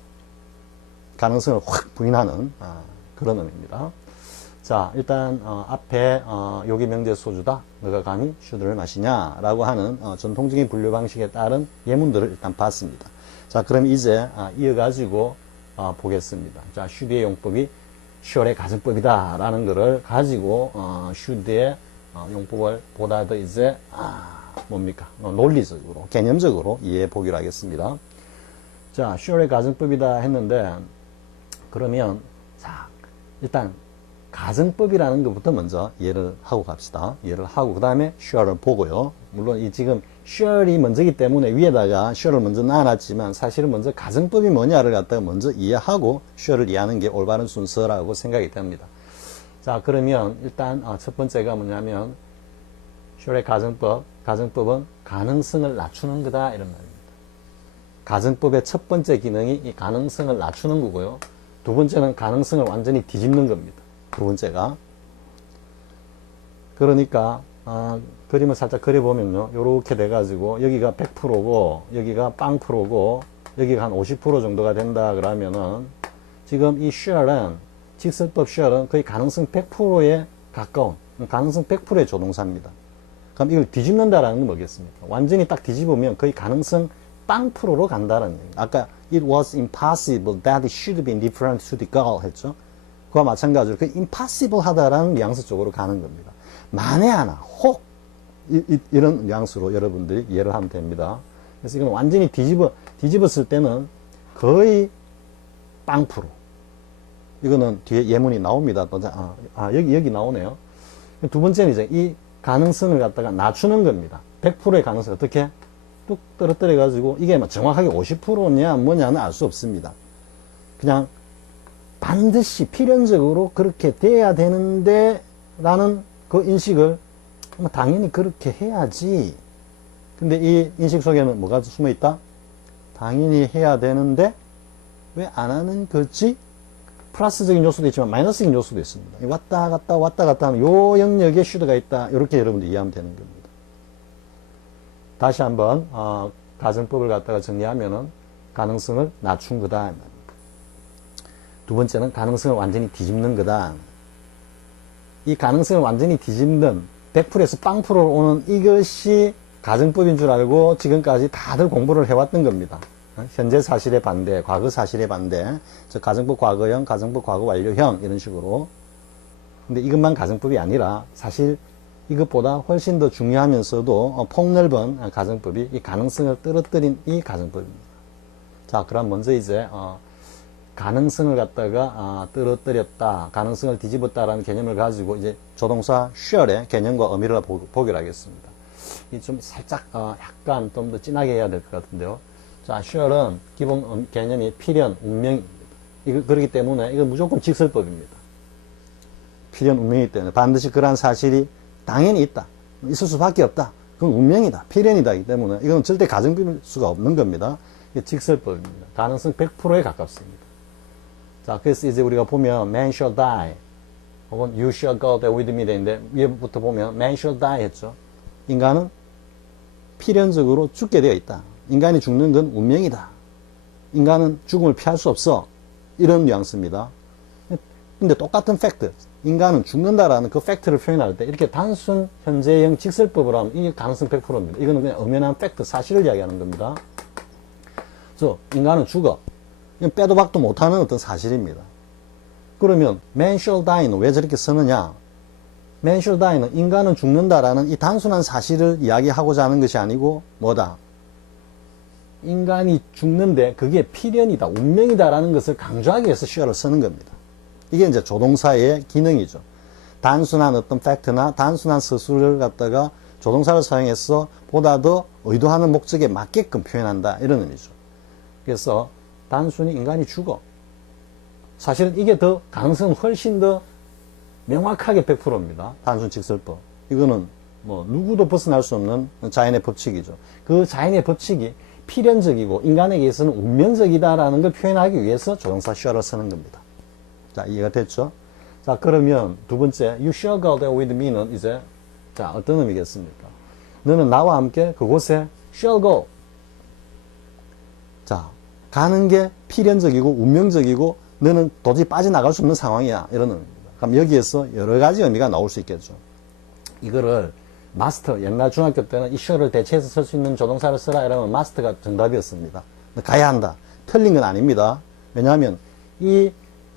가능성을 확 부인하는 그런 의미입니다. 자, 일단 앞에 여기 명제 소주다. 너가 감히 슈드를 마시냐? 라고 하는 전통적인 분류 방식에 따른 예문들을 일단 봤습니다. 자, 그럼 이제 이어가지고 보겠습니다. 자, 슈드의 용법이 슈얼의 가정법이다. 라는 것을 가지고 슈드의 용법을 보다 더 이제 뭡니까? 논리적으로, 개념적으로 이해해 보기로 하겠습니다. 자, 슈얼의 가정법이다 했는데 그러면 자, 일단 가정법이라는 것부터 먼저 이해를 하고 갑시다. 이해를 하고 그 다음에 슈얼을 보고요. 물론 이 지금 슈얼이 먼저기 때문에 위에다가 슈얼을 먼저 놔놨지만 사실은 먼저 가정법이 뭐냐를 갖다가 먼저 이해하고 슈얼을 이해하는 게 올바른 순서라고 생각이 됩니다. 자, 그러면 일단 첫 번째가 뭐냐면 슈얼의 가정법은 가능성을 낮추는 거다 이런 말입니다. 가정법의 첫 번째 기능이 이 가능성을 낮추는 거고요. 두 번째는 가능성을 완전히 뒤집는 겁니다. 두 번째가. 그러니까 그림을 살짝 그려보면요. 요렇게 돼가지고 여기가 100%고 여기가 빵프로고 여기가 한 50% 정도가 된다 그러면은 지금 이 슈얼은 직설법 슈얼은 거의 가능성 100%에 가까운 가능성 100%의 조동사입니다. 그럼 이걸 뒤집는다라는 건 뭐겠습니까? 완전히 딱 뒤집으면 거의 가능성 0%로 간다는 얘기예요. 아까 it was impossible that it should be indifferent to the girl 했죠. 그와 마찬가지로 그 impossible 하다라는 뉘앙스 쪽으로 가는 겁니다. 만에 하나 혹 이런 뉘앙스로 여러분들이 이해를 하면 됩니다. 그래서 이건 완전히 뒤집었을 때는 거의 0%. 이거는 뒤에 예문이 나옵니다. 여기 나오네요. 두 번째는 이제 이 가능성을 갖다가 낮추는 겁니다. 100%의 가능성 어떻게? 뚝 떨어뜨려 가지고 이게 정확하게 50%냐 뭐냐는 알 수 없습니다. 그냥 반드시 필연적으로 그렇게 돼야 되는데 라는 그 인식을 당연히 그렇게 해야지. 근데 이 인식 속에는 뭐가 숨어 있다? 당연히 해야 되는데 왜 안 하는 거지? 플러스적인 요소도 있지만 마이너스적인 요소도 있습니다. 왔다 갔다 하는 요 영역에 슈드가 있다. 이렇게 여러분들 이해하면 되는 겁니다. 다시 한번 가정법을 갖다가 정리하면은 가능성을 낮춘 거다. 두 번째는 가능성을 완전히 뒤집는 거다. 이 가능성을 완전히 뒤집는 100%에서 0%로 오는 이것이 가정법인 줄 알고 지금까지 다들 공부를 해왔던 겁니다. 현재 사실의 반대, 과거 사실의 반대, 가정법 과거형, 가정법 과거 완료형 이런 식으로. 근데 이것만 가정법이 아니라 사실 이것보다 훨씬 더 중요하면서도 폭넓은 가정법이 이 가능성을 떨어뜨린 이 가정법입니다. 자, 그럼 먼저 이제 가능성을 갖다가 떨어뜨렸다, 가능성을 뒤집었다라는 개념을 가지고 이제 조동사 shoul의 개념과 의미를 보기로 하겠습니다. 이 좀 살짝 약간 좀 더 진하게 해야 될 것 같은데요. 자, shoul은 기본 개념이 필연, 운명입니다. 그렇기 때문에 이건 무조건 직설법입니다. 필연, 운명이기 때문에 반드시 그러한 사실이 당연히 있다. 있을 수밖에 없다. 그건 운명이다. 필연이다. 기 때문에 이건 절대 가정법일 수가 없는 겁니다. 이게 직설법입니다. 가능성 100%에 가깝습니다. 자, 그래서 이제 우리가 보면 man shall die 혹은 you shall go there with me 되는데 위에부터 보면 man shall die 했죠. 인간은 필연적으로 죽게 되어 있다. 인간이 죽는 건 운명이다. 인간은 죽음을 피할 수 없어. 이런 뉘앙스입니다. 근데 똑같은 팩트, 인간은 죽는다라는 그 팩트를 표현할 때 이렇게 단순 현재형 직설법으로 하면 이게 가능성 100%입니다. 이거는 그냥 엄연한 팩트, 사실을 이야기하는 겁니다. 그래서 인간은 죽어. 이건 빼도 박도 못하는 어떤 사실입니다. 그러면 man shall die는 왜 저렇게 쓰느냐? man shall die는 인간은 죽는다라는 이 단순한 사실을 이야기하고자 하는 것이 아니고 뭐다? 인간이 죽는데 그게 필연이다, 운명이다라는 것을 강조하기 위해서 shall을 쓰는 겁니다. 이게 이제 조동사의 기능이죠. 단순한 어떤 팩트나 단순한 서술을 갖다가 조동사를 사용해서 보다 더 의도하는 목적에 맞게끔 표현한다. 이런 의미죠. 그래서 단순히 인간이 죽어. 사실은 이게 더 가능성은 훨씬 더 명확하게 100%입니다. 단순 직설법. 이거는 뭐 누구도 벗어날 수 없는 자연의 법칙이죠. 그 자연의 법칙이 필연적이고 인간에게 있어서는 운명적이다라는 걸 표현하기 위해서 조동사 shall을 쓰는 겁니다. 자, 이해가 됐죠? 자, 그러면 두 번째 you shall go there with me는 이제 자, 어떤 의미겠습니까? 너는 나와 함께 그곳에 shall go. 자, 가는 게 필연적이고 운명적이고 너는 도저히 빠져나갈 수 없는 상황이야. 이런 의미입니다. 그럼 여기에서 여러 가지 의미가 나올 수 있겠죠. 이거를 마스터, 옛날 중학교 때는 이 shall을 대체해서 쓸 수 있는 조동사를 쓰라 이러면 마스터가 정답이었습니다. 가야 한다. 틀린 건 아닙니다. 왜냐하면 이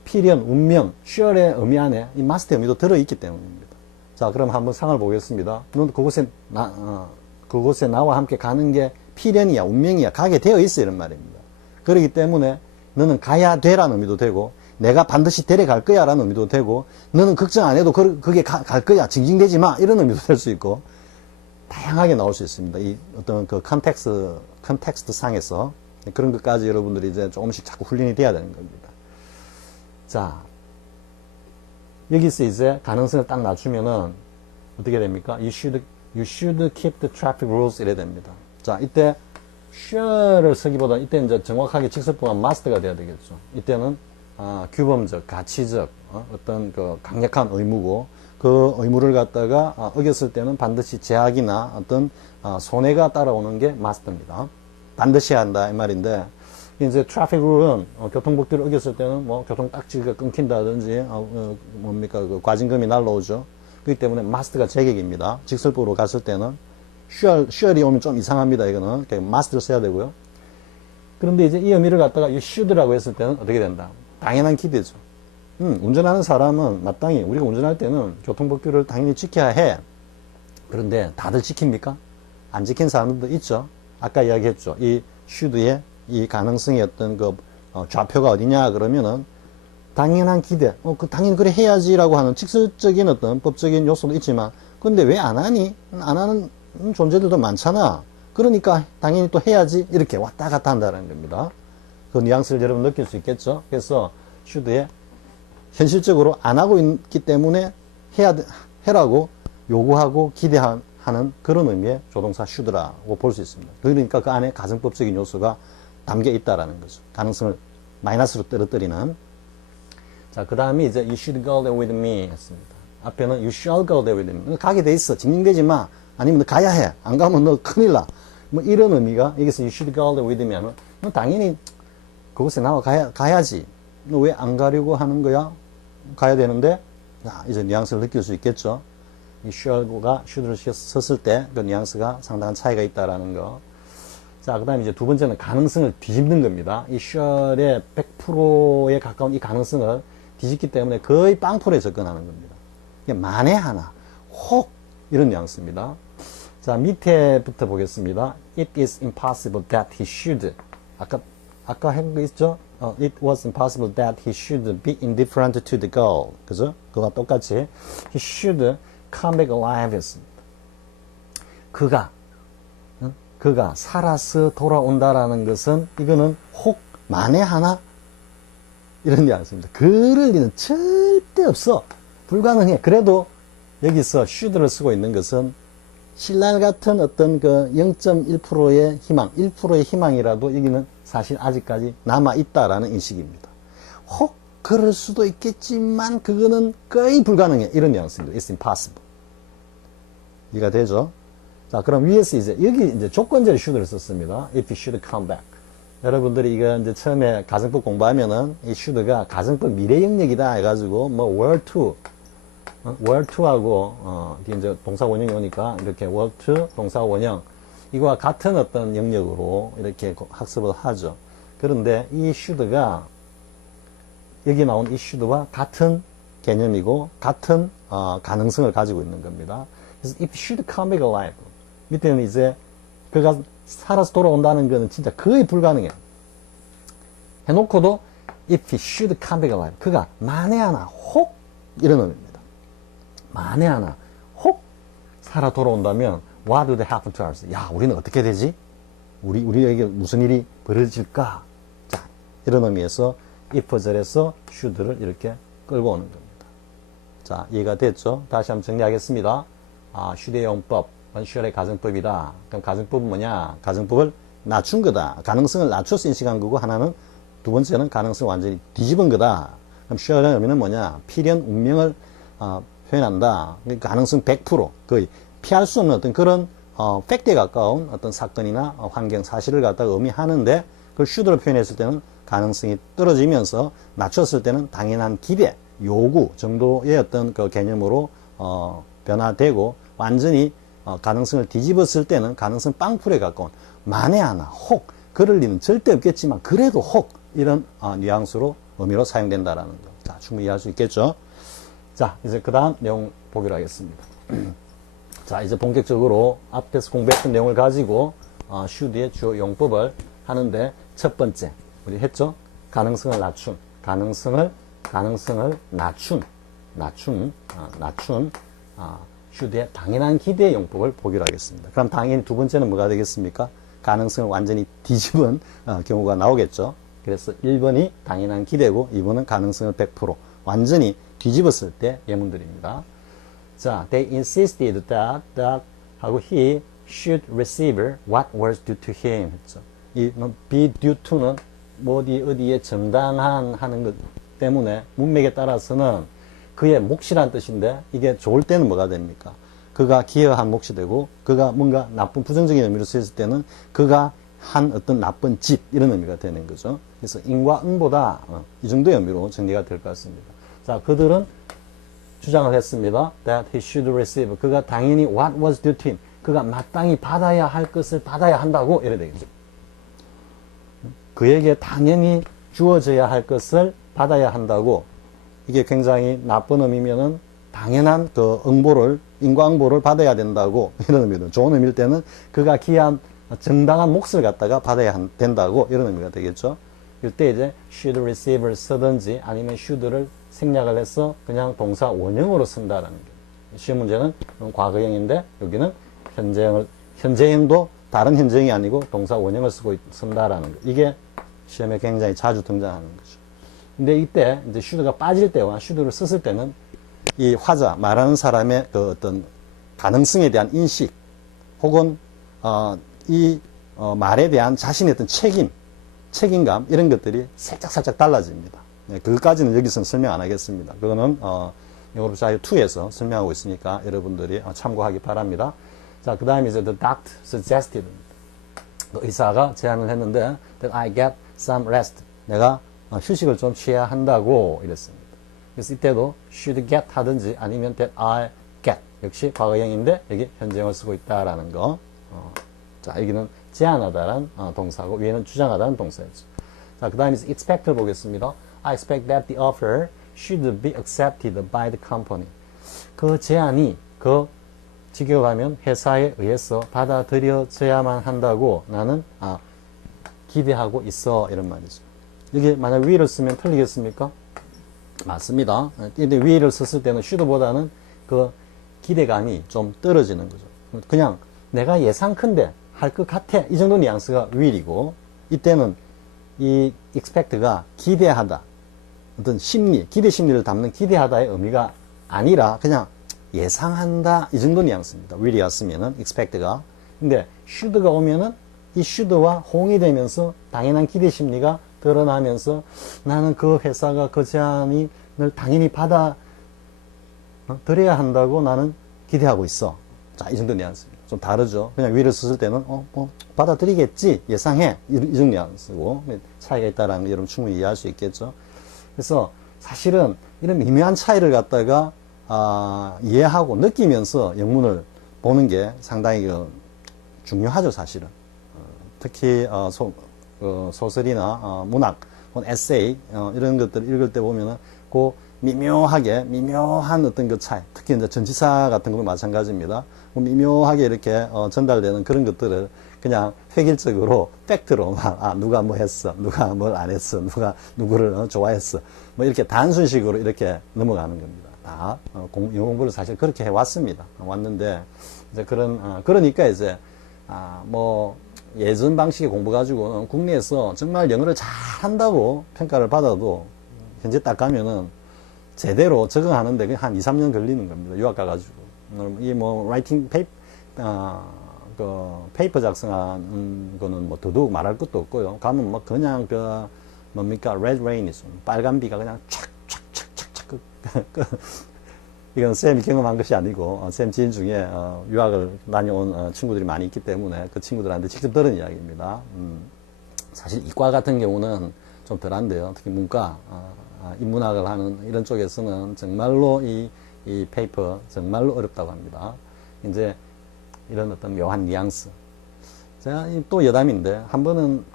필연, 운명, shall의 의미 안에 이 마스터의 의미도 들어있기 때문입니다. 자, 그럼 한번 상을 보겠습니다. 넌 그곳에 나와 함께 가는 게 필연이야, 운명이야, 가게 되어 있어. 이런 말입니다. 그렇기 때문에 너는 가야 돼라는 의미도 되고, 내가 반드시 데려갈 거야 라는 의미도 되고, 너는 걱정 안 해도 그게 갈 거야, 징징대지 마. 이런 의미도 될 수 있고, 다양하게 나올 수 있습니다. 이 어떤 그 컨텍스트 상에서 그런 것까지 여러분들이 이제 조금씩 자꾸 훈련이 돼야 되는 겁니다. 자, 여기서 이제 가능성을 딱 낮추면은 어떻게 됩니까? You should keep the traffic rules 이래 됩니다. 자, 이때 shall을 쓰기보다 이때 이제 정확하게 직설법은 must가 돼야 되겠죠. 이때는 규범적, 가치적 어떤 그 강력한 의무고 그 의무를 갖다가 어겼을 때는 반드시 제약이나 어떤 손해가 따라오는 게 must입니다. 반드시 해야 한다 이 말인데. 이제 트래픽 룰은 교통법규를 어겼을 때는 뭐 교통 딱지가 끊긴다든지 뭡니까 그 과징금이 날라오죠. 그렇기 때문에 must가 제격입니다. 직설법으로 갔을 때는 shall이 오면 좀 이상합니다. 이거는 must를 써야 되고요. 그런데 이제 이 의미를 갖다가 you should라고 했을 때는 어떻게 된다? 당연한 기대죠. 운전하는 사람은 마땅히 우리가 운전할 때는 교통법규를 당연히 지켜야 해. 그런데 다들 지킵니까? 안 지킨 사람들도 있죠. 아까 이야기했죠. 이 should의 이 가능성의 어떤 그 좌표가 어디냐 그러면은 당연한 기대, 당연히 그래 해야지라고 하는 직설적인 어떤 법적인 요소도 있지만, 근데 왜 안 하니? 안 하는 존재들도 많잖아. 그러니까 당연히 또 해야지 이렇게 왔다 갔다 한다는 겁니다. 그 뉘앙스를 여러분 느낄 수 있겠죠? 그래서 should에 현실적으로 안 하고 있기 때문에 해라고 요구하고 기대하는 그런 의미의 조동사 should라고 볼 수 있습니다. 그러니까 그 안에 가정법적인 요소가 담겨 있다라는 거죠. 가능성을 마이너스로 떨어뜨리는. 자, 그 다음에 이제 you should go there with me 했습니다. 앞에는 you shall go there with me. 가게 돼 있어. 징징대지 마. 아니면 너 가야 해. 안 가면 너 큰일 나. 뭐 이런 의미가 여기서 you should go there with me 하면 너 당연히 그곳에 나와 가야지. 너 왜 안 가려고 하는 거야? 가야 되는데. 자, 이제 뉘앙스를 느낄 수 있겠죠. 이 shall가 should를 썼을 때 그 뉘앙스가 상당한 차이가 있다라는 거. 자, 그 다음에 이제 두 번째는 가능성을 뒤집는 겁니다. 이 shall의 100%에 가까운 이 가능성을 뒤집기 때문에 거의 빵풀에 접근하는 겁니다. 만에 하나, 혹, 이런 뉘앙스입니다. 자, 밑에부터 보겠습니다. It is impossible that he should. 아까 한 거 있죠? It was impossible that he should be indifferent to the girl. 그죠? 그거와 똑같이 he should come back alive 했습니다. 그가 살아서 돌아온다라는 것은 이거는 혹 만에 하나 이런 뉘앙스입니다. 그럴 리는 절대 없어. 불가능해. 그래도 여기서 should를 쓰고 있는 것은 신랄 같은 어떤 그 0.1%의 희망, 1%의 희망이라도 여기는 사실 아직까지 남아있다라는 인식입니다. 혹 그럴 수도 있겠지만 그거는 거의 불가능해. 이런 뉘앙스입니다. It's impossible. 이해가 되죠? 자, 그럼 위에서 여기 이제 조건절의 should를 썼습니다. If you should come back. 여러분들이 이거 이제 처음에 가정법 공부하면은 이 should가 가정법 미래 영역이다 해가지고 뭐 were to하고 뒤에 이제 동사 원형이 오니까 이렇게 were to 동사 원형 이거와 같은 어떤 영역으로 이렇게 학습을 하죠. 그런데 이 should가 여기 나온 이 should와 같은 개념이고 같은 가능성을 가지고 있는 겁니다. 그래서 if you should come back alive 밑에는 이제 그가 살아서 돌아온다는 것은 진짜 거의 불가능해. 해놓고도 if he should come back alive 그가 만에 하나 혹 이런 의미입니다. 만에 하나 혹 살아 돌아온다면 what would happen to us? 야, 우리는 어떻게 되지? 우리에게 무슨 일이 벌어질까? 자, 이런 의미에서 if절에서 should를 이렇게 끌고 오는 겁니다. 자, 이해가 됐죠? 다시 한번 정리하겠습니다. should의 용법 shall의 가정법이다. 그럼 가정법은 뭐냐? 가정법을 낮춘 거다. 가능성을 낮춰서 인식한 거고 하나는 두 번째는 가능성을 완전히 뒤집은 거다. 그럼 shall의 의미는 뭐냐? 필연 운명을 표현한다. 그러니까 가능성 100% 거의 피할 수 없는 어떤 그런 팩트에 가까운 어떤 사건이나 환경 사실을 갖다가 의미하는데 그걸 should로 표현했을 때는 가능성이 떨어지면서 낮췄을 때는 당연한 기대, 요구 정도의 어떤 그 개념으로 변화되고 완전히 가능성을 뒤집었을 때는 가능성 빵풀에 가까운 만에 하나 혹 그럴 리는 절대 없겠지만 그래도 혹 이런 뉘앙스로 의미로 사용된다라는 거. 자, 충분히 이해할 수 있겠죠? 자, 이제 그 다음 내용 보기로 하겠습니다. 자, 이제 본격적으로 앞에서 공부했던 내용을 가지고 should의 주요 용법을 하는데 첫 번째 우리 했죠? 가능성을 낮춘 낮춘 should의 당연한 기대 용법을 보기로 하겠습니다. 그럼 당연히 두 번째는 뭐가 되겠습니까? 가능성을 완전히 뒤집은 경우가 나오겠죠. 그래서 1번이 당연한 기대고 2번은 가능성을 100% 완전히 뒤집었을 때 예문들입니다. 자, they insisted that 하고 he should receive what was due to him 했죠. 이 be due to는 어디에 정당한 하는 것 때문에 문맥에 따라서는 그의 몫이란 뜻인데 이게 좋을 때는 뭐가 됩니까? 그가 기여한 몫이 되고 그가 뭔가 나쁜 부정적인 의미로 쓰였을 때는 그가 한 어떤 나쁜 짓 이런 의미가 되는 거죠. 그래서 인과 응보다 이 정도의 의미로 정리가 될 것 같습니다. 자, 그들은 주장을 했습니다. That he should receive. 그가 당연히 what was due to him. 그가 마땅히 받아야 할 것을 받아야 한다고 이래 되겠죠. 그에게 당연히 주어져야 할 것을 받아야 한다고. 이게 굉장히 나쁜 의미면은 당연한 그 응보를, 인과응보를 받아야 된다고 이런 의미로. 좋은 의미일 때는 그가 기한 정당한 몫을 갖다가 받아야 된다고 이런 의미가 되겠죠. 이때 이제 should receive를 쓰든지 아니면 should를 생략을 해서 그냥 동사 원형으로 쓴다라는 게. 시험 문제는 과거형인데 여기는 현재형도 다른 현재형이 아니고 동사 원형을 쓴다라는 거. 이게 시험에 굉장히 자주 등장하는 거죠. 근데 이때 이제 should가 빠질 때와 should를 썼을 때는 이 화자, 말하는 사람의 그 어떤 가능성에 대한 인식 혹은 말에 대한 자신의 어떤 책임감 이런 것들이 살짝 달라집니다. 네, 그것까지는 여기서는 설명 안 하겠습니다. 그거는 영어로 자유 2에서 설명하고 있으니까 여러분들이 참고하기 바랍니다. 자, 그 다음에 이제 the doctor suggested. 의사가 제안을 했는데 that I get some rest. 내가 휴식을 좀 취해야 한다고 이랬습니다. 그래서 이때도 should get 하든지 아니면 that I get. 역시 과거형인데 여기 현재형을 쓰고 있다라는 거. 자, 여기는 제안하다란 동사고 위에는 주장하다는 동사였죠. 자, 그 다음에 expect를 보겠습니다. I expect that the offer should be accepted by the company. 그 제안이 그 직역을 하면 회사에 의해서 받아들여져야만 한다고 나는 기대하고 있어 이런 말이죠. 여기 만약 will을 쓰면 틀리겠습니까? 맞습니다. 근데 will을 썼을 때는 should보다는 그 기대감이 좀 떨어지는 거죠. 그냥 내가 예상컨대 할 것 같아 이 정도 뉘앙스가 will이고 이때는 이 expect가 기대하다 어떤 심리, 기대 심리를 담는 기대하다의 의미가 아니라 그냥 예상한다 이 정도 뉘앙스입니다. will이 왔으면은 expect가. 근데 should가 오면은 이 should와 호응이 되면서 당연한 기대 심리가 드러나면서 나는 그 회사가 그 제안을 당연히 받아들여야 한다고 나는 기대하고 있어. 자, 이 정도 뉘앙스입니다. 좀 다르죠. 그냥 will을 썼을 때는 받아들이겠지 예상해 이 정도 뉘앙스고 차이가 있다라는 걸 여러분 충분히 이해할 수 있겠죠. 그래서 사실은 이런 미묘한 차이를 갖다가 이해하고 느끼면서 영문을 보는 게 상당히 중요하죠, 사실은. 특히 소설이나 문학, 에세이 이런 것들을 읽을 때 보면은 그 미묘한 어떤 그 차이, 특히 이제 전치사 같은 경우도 마찬가지입니다. 미묘하게 이렇게 전달되는 그런 것들을 그냥 획일적으로 팩트로 누가 뭐 했어, 누가 뭘 안 했어, 누가 누구를 좋아했어, 뭐 이렇게 단순식으로 이렇게 넘어가는 겁니다. 다 영어 공부를 사실 그렇게 해왔습니다. 왔는데 이제 그러니까 이제 뭐 예전 방식의 공부 가지고는 국내에서 정말 영어를 잘 한다고 평가를 받아도 현재 딱 가면은 제대로 적응하는데 한 2, 3년 걸리는 겁니다. 유학 가가지고. 이 뭐 라이팅 페이퍼 작성하는 거는 뭐 더더욱 말할 것도 없고요. 가면 뭐 그냥 뭡니까 레드 레인이 빨간 비가 그냥 촥촥촥촥촥 이건 쌤이 경험한 것이 아니고 쌤 지인 중에 유학을 다녀온 친구들이 많이 있기 때문에 그 친구들한테 직접 들은 이야기입니다. 사실 이과 같은 경우는 좀 덜한데요. 특히 문과 인문학을 하는 이런 쪽에서는 정말로 이 페이퍼 정말로 어렵다고 합니다. 이제 이런 어떤 묘한 뉘앙스. 제가 또 여담인데 한 번은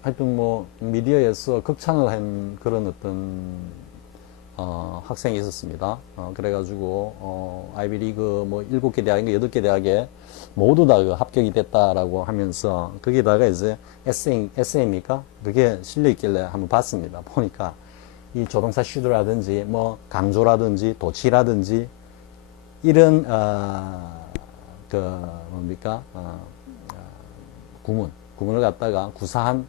하여튼 미디어에서 극찬을 한 그런 어떤 학생이 있었습니다. 그래가지고 아이비리그 7개 대학인가 8개 대학에 모두 다 합격이 됐다라고 하면서 거기다가 이제 에세이입니까? 그게 실려 있길래 한번 봤습니다. 보니까 이 조동사 should라든지 강조라든지 도치라든지 이런 구문을 갖다가 구사한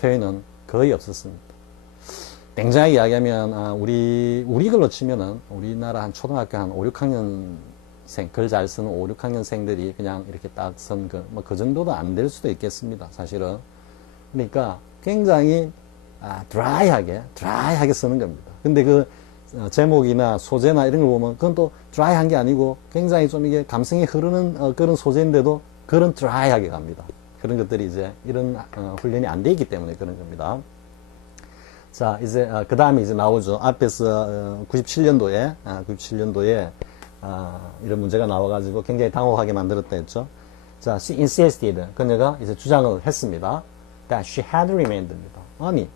표현은 거의 없었습니다. 냉정하게 이야기하면 우리 걸로 치면은 우리나라 한 초등학교 한 5, 6학년생 글 잘 쓰는 5, 6학년생들이 그냥 이렇게 딱 쓴 그 정도도 안 될 수도 있겠습니다. 사실은. 그러니까 굉장히 드라이하게 쓰는 겁니다. 근데 그 제목이나 소재나 이런 걸 보면 그건 또 드라이한 게 아니고 굉장히 좀 이게 감성이 흐르는 그런 소재인데도 그런 드라이하게 갑니다. 그런 것들이 이제 이런 훈련이 안 돼 있기 때문에 그런 겁니다. 자, 이제, 그 다음에 이제 나오죠. 앞에서 97년도에, 97년도에, 이런 문제가 나와가지고 굉장히 당혹하게 만들었다 했죠. 자, she insisted. 그녀가 이제 주장을 했습니다. that she had remained입니다. 아니,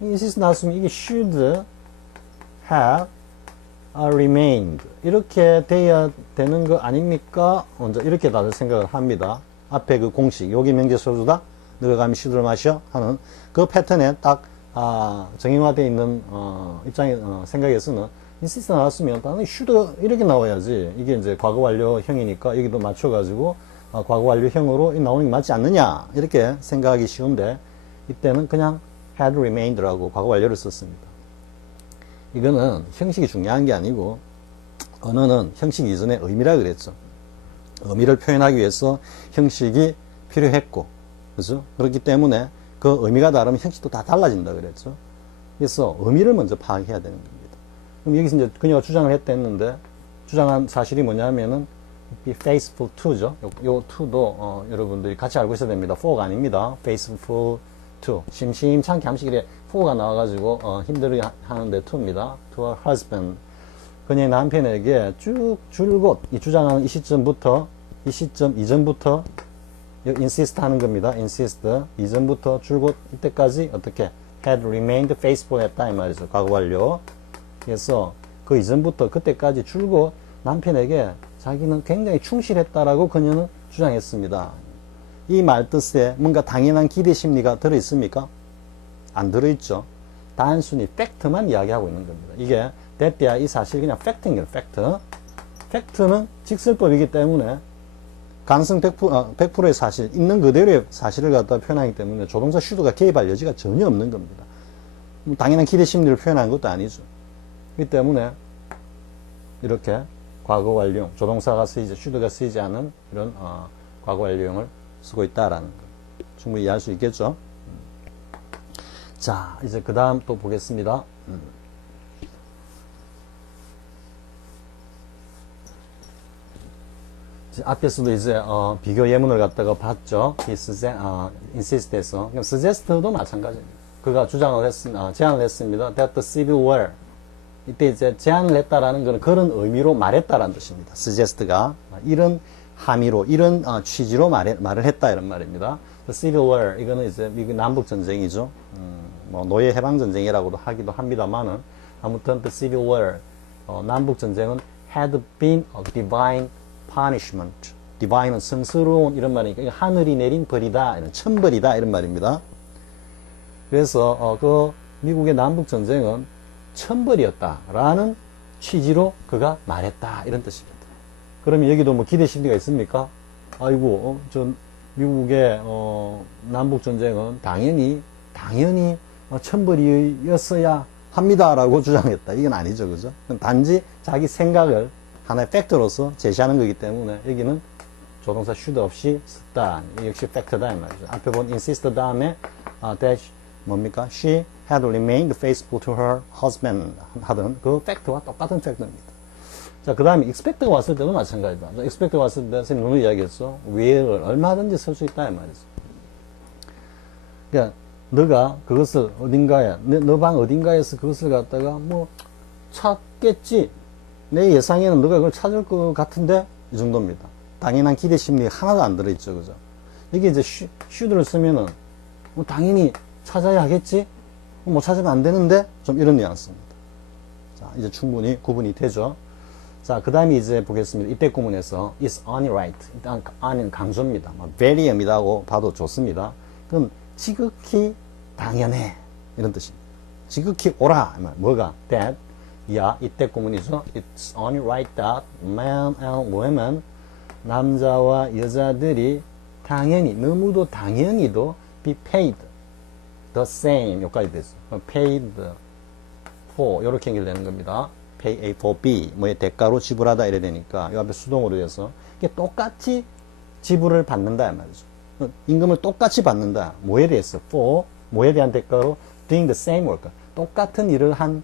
insist 나왔으면 이게 should have remained. 이렇게 돼야 되는 거 아닙니까? 먼저 이렇게 다들 생각을 합니다. 앞에 그 공식, 여기 명제소수다. 너가 감히 should를 마셔? 하는 그 패턴에 딱, 정형화되어 있는, 생각에서는 insist 나왔으면 당연히 should 이렇게 나와야지. 이게 이제 과거 완료형이니까 여기도 맞춰가지고, 과거 완료형으로 나오는 게 맞지 않느냐. 이렇게 생각하기 쉬운데, 이때는 그냥 had remained라고 과거 완료를 썼습니다. 이거는 형식이 중요한 게 아니고, 언어는 형식 이전에 의미라 그랬죠. 의미를 표현하기 위해서 형식이 필요했고, 그죠? 그렇기 때문에 그 의미가 다르면 형식도 다 달라진다 그랬죠. 그래서 의미를 먼저 파악해야 되는 겁니다. 그럼 여기서 이제 그녀가 주장을 했댔는데, 주장한 사실이 뭐냐면은, be faithful to죠. 요 to도, 여러분들이 같이 알고 있어야 됩니다. for가 아닙니다. faithful to. 심심찮게 함식일에 for가 나와가지고, 힘들게 하는데 to입니다. to her husband. 그녀의 남편에게 쭉 줄곧, 이 주장하는 이 시점부터, 이 시점 이전부터, insist 하는 겁니다. insist. 이전부터 줄곧 이때까지 어떻게 had remained faithful 했다 이 말이죠. 과거 완료. 그래서 그 이전부터 그때까지 줄곧 남편에게 자기는 굉장히 충실했다라고 그녀는 주장했습니다. 이 말 뜻에 뭔가 당연한 기대 심리가 들어있습니까? 안 들어있죠. 단순히 팩트만 이야기하고 있는 겁니다. 이게 대때야 이 사실이 그냥 팩트인 거예요. 팩트. 팩트는 직설법이기 때문에 가능성 100%의 사실, 있는 그대로의 사실을 갖다 표현하기 때문에 조동사 should가 개입할 여지가 전혀 없는 겁니다. 당연한 기대 심리를 표현하는 것도 아니죠. 그렇기 때문에 이렇게 과거 완료형, 조동사가 쓰이지, should가 쓰이지 않은 이런 과거 완료형을 쓰고 있다라는 거 충분히 이해할 수 있겠죠. 자, 이제 그 다음 또 보겠습니다. 앞에서도 이제 비교 예문을 갖다가 봤죠. insist에서. 그럼 suggest도 마찬가지입니다. 그가 주장을 제안을 했습니다. that the civil war. 이때 이제 제안을 했다라는 것은 그런 의미로 말했다라는 뜻입니다. suggest가 이런 함의로, 이런 취지로 말을 했다 이런 말입니다. the civil war 이거는 이제 미국 남북 전쟁이죠. 뭐 노예 해방 전쟁이라고도 하기도 합니다만은 아무튼 the civil war 남북 전쟁은 had been a divine punishment. divine은 성스러운 이런 말이니까 하늘이 내린 벌이다, 이런 천벌이다 이런 말입니다. 그래서 그 미국의 남북 전쟁은 천벌이었다라는 취지로 그가 말했다 이런 뜻입니다. 그러면 여기도 뭐 기대 심리가 있습니까? 아이고, 저 미국의 남북 전쟁은 당연히 천벌이었어야 합니다라고 주장했다. 이건 아니죠, 그죠? 단지 자기 생각을 하나의 팩트로서 제시하는 거기 때문에 여기는 조동사 should 없이 썼다. 역시 팩트다 이 말이죠. 앞에 본 insist 다음에 that 뭡니까? She had remained faithful to her husband 하던 그 팩트와 똑같은 팩트입니다. 자, 그 다음에 expect가 왔을 때도 마찬가지다. expect가 왔을 때 선생님 오늘 이야기했어. where를 얼마든지 쓸 수 있다 이 말이죠. 그러니까 너가 그것을 어딘가에 너 방 어딘가에서 그것을 갖다가 뭐 찾겠지. 내 예상에는 너가 그걸 찾을 것 같은데 이 정도입니다. 당연한 기대 심리 하나도 안 들어있죠, 그죠? 이게 이제 should를 쓰면은 뭐 당연히 찾아야 하겠지. 못 찾으면 안 되는데 좀 이런 뉘앙스입니다. 자, 이제 충분히 구분이 되죠. 자, 그 다음에 이제 보겠습니다. 이때 구문에서 is only right. 일단 on은 강조입니다. very입니다고 봐도 좋습니다. 그럼 지극히 당연해 이런 뜻입니다. 지극히 옳아. 뭐가? that. 야, 이때 구문이죠. It's only right that men and women, 남자와 여자들이 당연히, 너무도 당연히도 be paid the same. 여기까지 됐어. paid for. 이렇게 연결되는 겁니다. pay A for B. 뭐의 대가로 지불하다 이래 되니까, 이 앞에 수동으로 돼서, 이게 똑같이 지불을 받는다. 말이죠. 임금을 똑같이 받는다. 뭐에 대해서? for. 뭐에 대한 대가로? doing the same work. 똑같은 일을 한,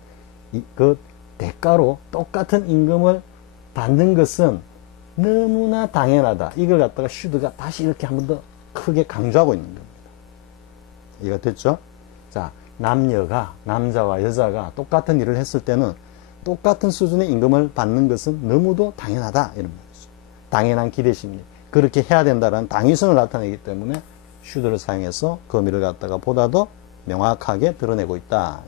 그 대가로 똑같은 임금을 받는 것은 너무나 당연하다. 이걸 갖다가 should가 다시 이렇게 한 번 더 크게 강조하고 있는 겁니다. 이해가 됐죠? 자, 남자와 여자가 똑같은 일을 했을 때는 똑같은 수준의 임금을 받는 것은 너무도 당연하다. 이런 말이죠. 당연한 기대심리. 그렇게 해야 된다는 당위성을 나타내기 때문에 should를 사용해서 그 의미를 갖다가 보다 더 명확하게 드러내고 있다.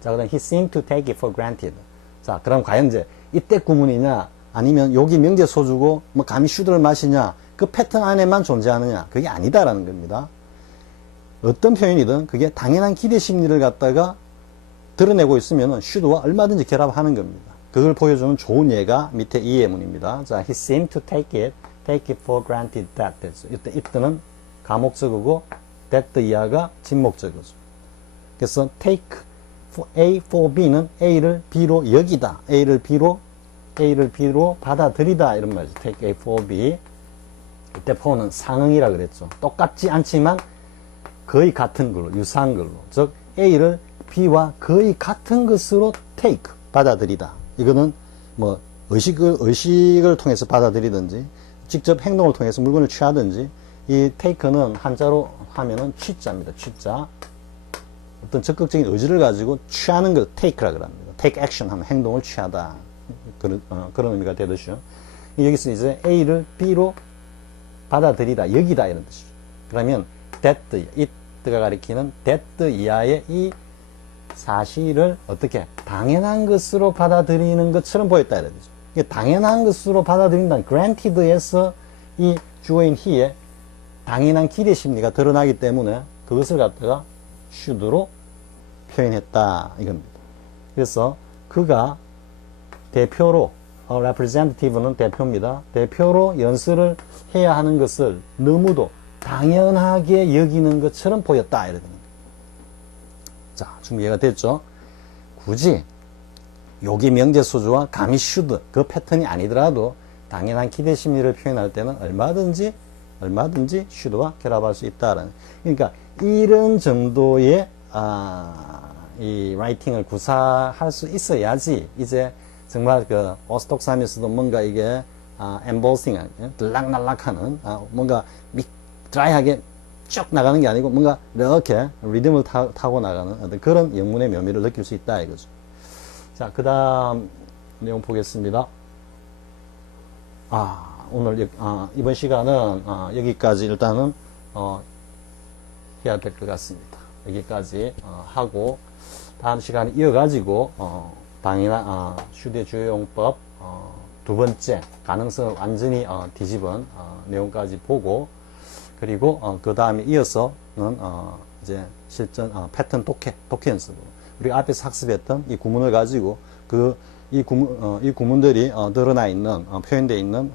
자, 그 다음 he seemed to take it for granted. 자, 그럼 과연 이제 이때 구문이냐 아니면 여기 명제소주고 뭐 감히 should를 마시냐 그 패턴 안에만 존재하느냐 그게 아니다라는 겁니다. 어떤 표현이든 그게 당연한 기대 심리를 갖다가 드러내고 있으면 should와 얼마든지 결합하는 겁니다. 그걸 보여주는 좋은 예가 밑에 이 예문입니다. 자, he seemed to take it for granted that. 이때 it는 가목적어고 that 이하가 진목적어죠. 그래서 take A for B는 A를 B로 여기다. A를 B로 받아들이다. 이런 말이죠. take A for B. 이때 for는 상응이라 그랬죠. 똑같지 않지만 거의 같은 걸로, 유사한 걸로. 즉, A를 B와 거의 같은 것으로 take, 받아들이다. 이거는 뭐, 의식을 통해서 받아들이든지, 직접 행동을 통해서 물건을 취하든지, 이 take는 한자로 하면은 취자입니다. 취자. 어떤 적극적인 의지를 가지고 취하는 걸 take라고 합니다. take action 하면 행동을 취하다. 그런 의미가 되듯이요. 여기서 이제 A를 B로 받아들이다, 여기다 이런 뜻이죠. 그러면 that, it가 가리키는 that 이하의 이 사실을 어떻게 당연한 것으로 받아들이는 것처럼 보였다 이런 뜻이죠. 이게 당연한 것으로 받아들인다는 granted에서 이 주어인 he의 당연한 기대 심리가 드러나기 때문에 그것을 갖다가 should로 표현했다 이겁니다. 그래서 그가 대표로 representative는 대표입니다. 대표로 연설을 해야 하는 것을 너무도 당연하게 여기는 것처럼 보였다 이러는 겁니다. 자, 지금 이해가 됐죠? 굳이 여기 명제소주와 감히 should 그 패턴이 아니더라도 당연한 기대 심리를 표현할 때는 얼마든지 should와 결합할 수 있다라는. 그러니까 이런 정도의 이 라이팅을 구사할 수 있어야지 이제 정말 그 오스톡사면서도 뭔가 이게 엠볼싱, 들락날락하는 뭔가 드라이하게 쭉 나가는 게 아니고 뭔가 이렇게 리듬을 타고 나가는 어떤 그런 영문의 묘미를 느낄 수 있다 이거죠. 자, 그 다음 내용 보겠습니다. 오늘 이번 시간은 여기까지 일단은 해야 될 것 같습니다. 여기까지 하고 다음 시간에 이어가지고 방이나 휴대주요용법 두 번째 가능성을 완전히 뒤집은 내용까지 보고 그리고 그 다음에 이어서는 이제 실전 패턴 독해 연습으로 우리가 앞에서 학습했던 이 구문을 가지고 이 구문들이 드러나 있는 표현되어 있는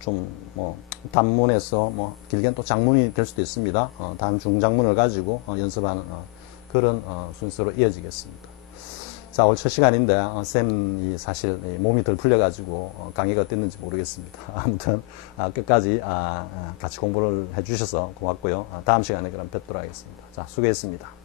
좀 뭐 단문에서 뭐 길게는 또 장문이 될 수도 있습니다. 단 중장문을 가지고 연습하는 그런 순서로 이어지겠습니다. 자, 오늘 첫 시간인데 쌤이 사실 몸이 덜 풀려가지고 강의가 어땠는지 모르겠습니다. 아무튼 끝까지 같이 공부를 해주셔서 고맙고요. 다음 시간에 그럼 뵙도록 하겠습니다. 자, 수고했습니다.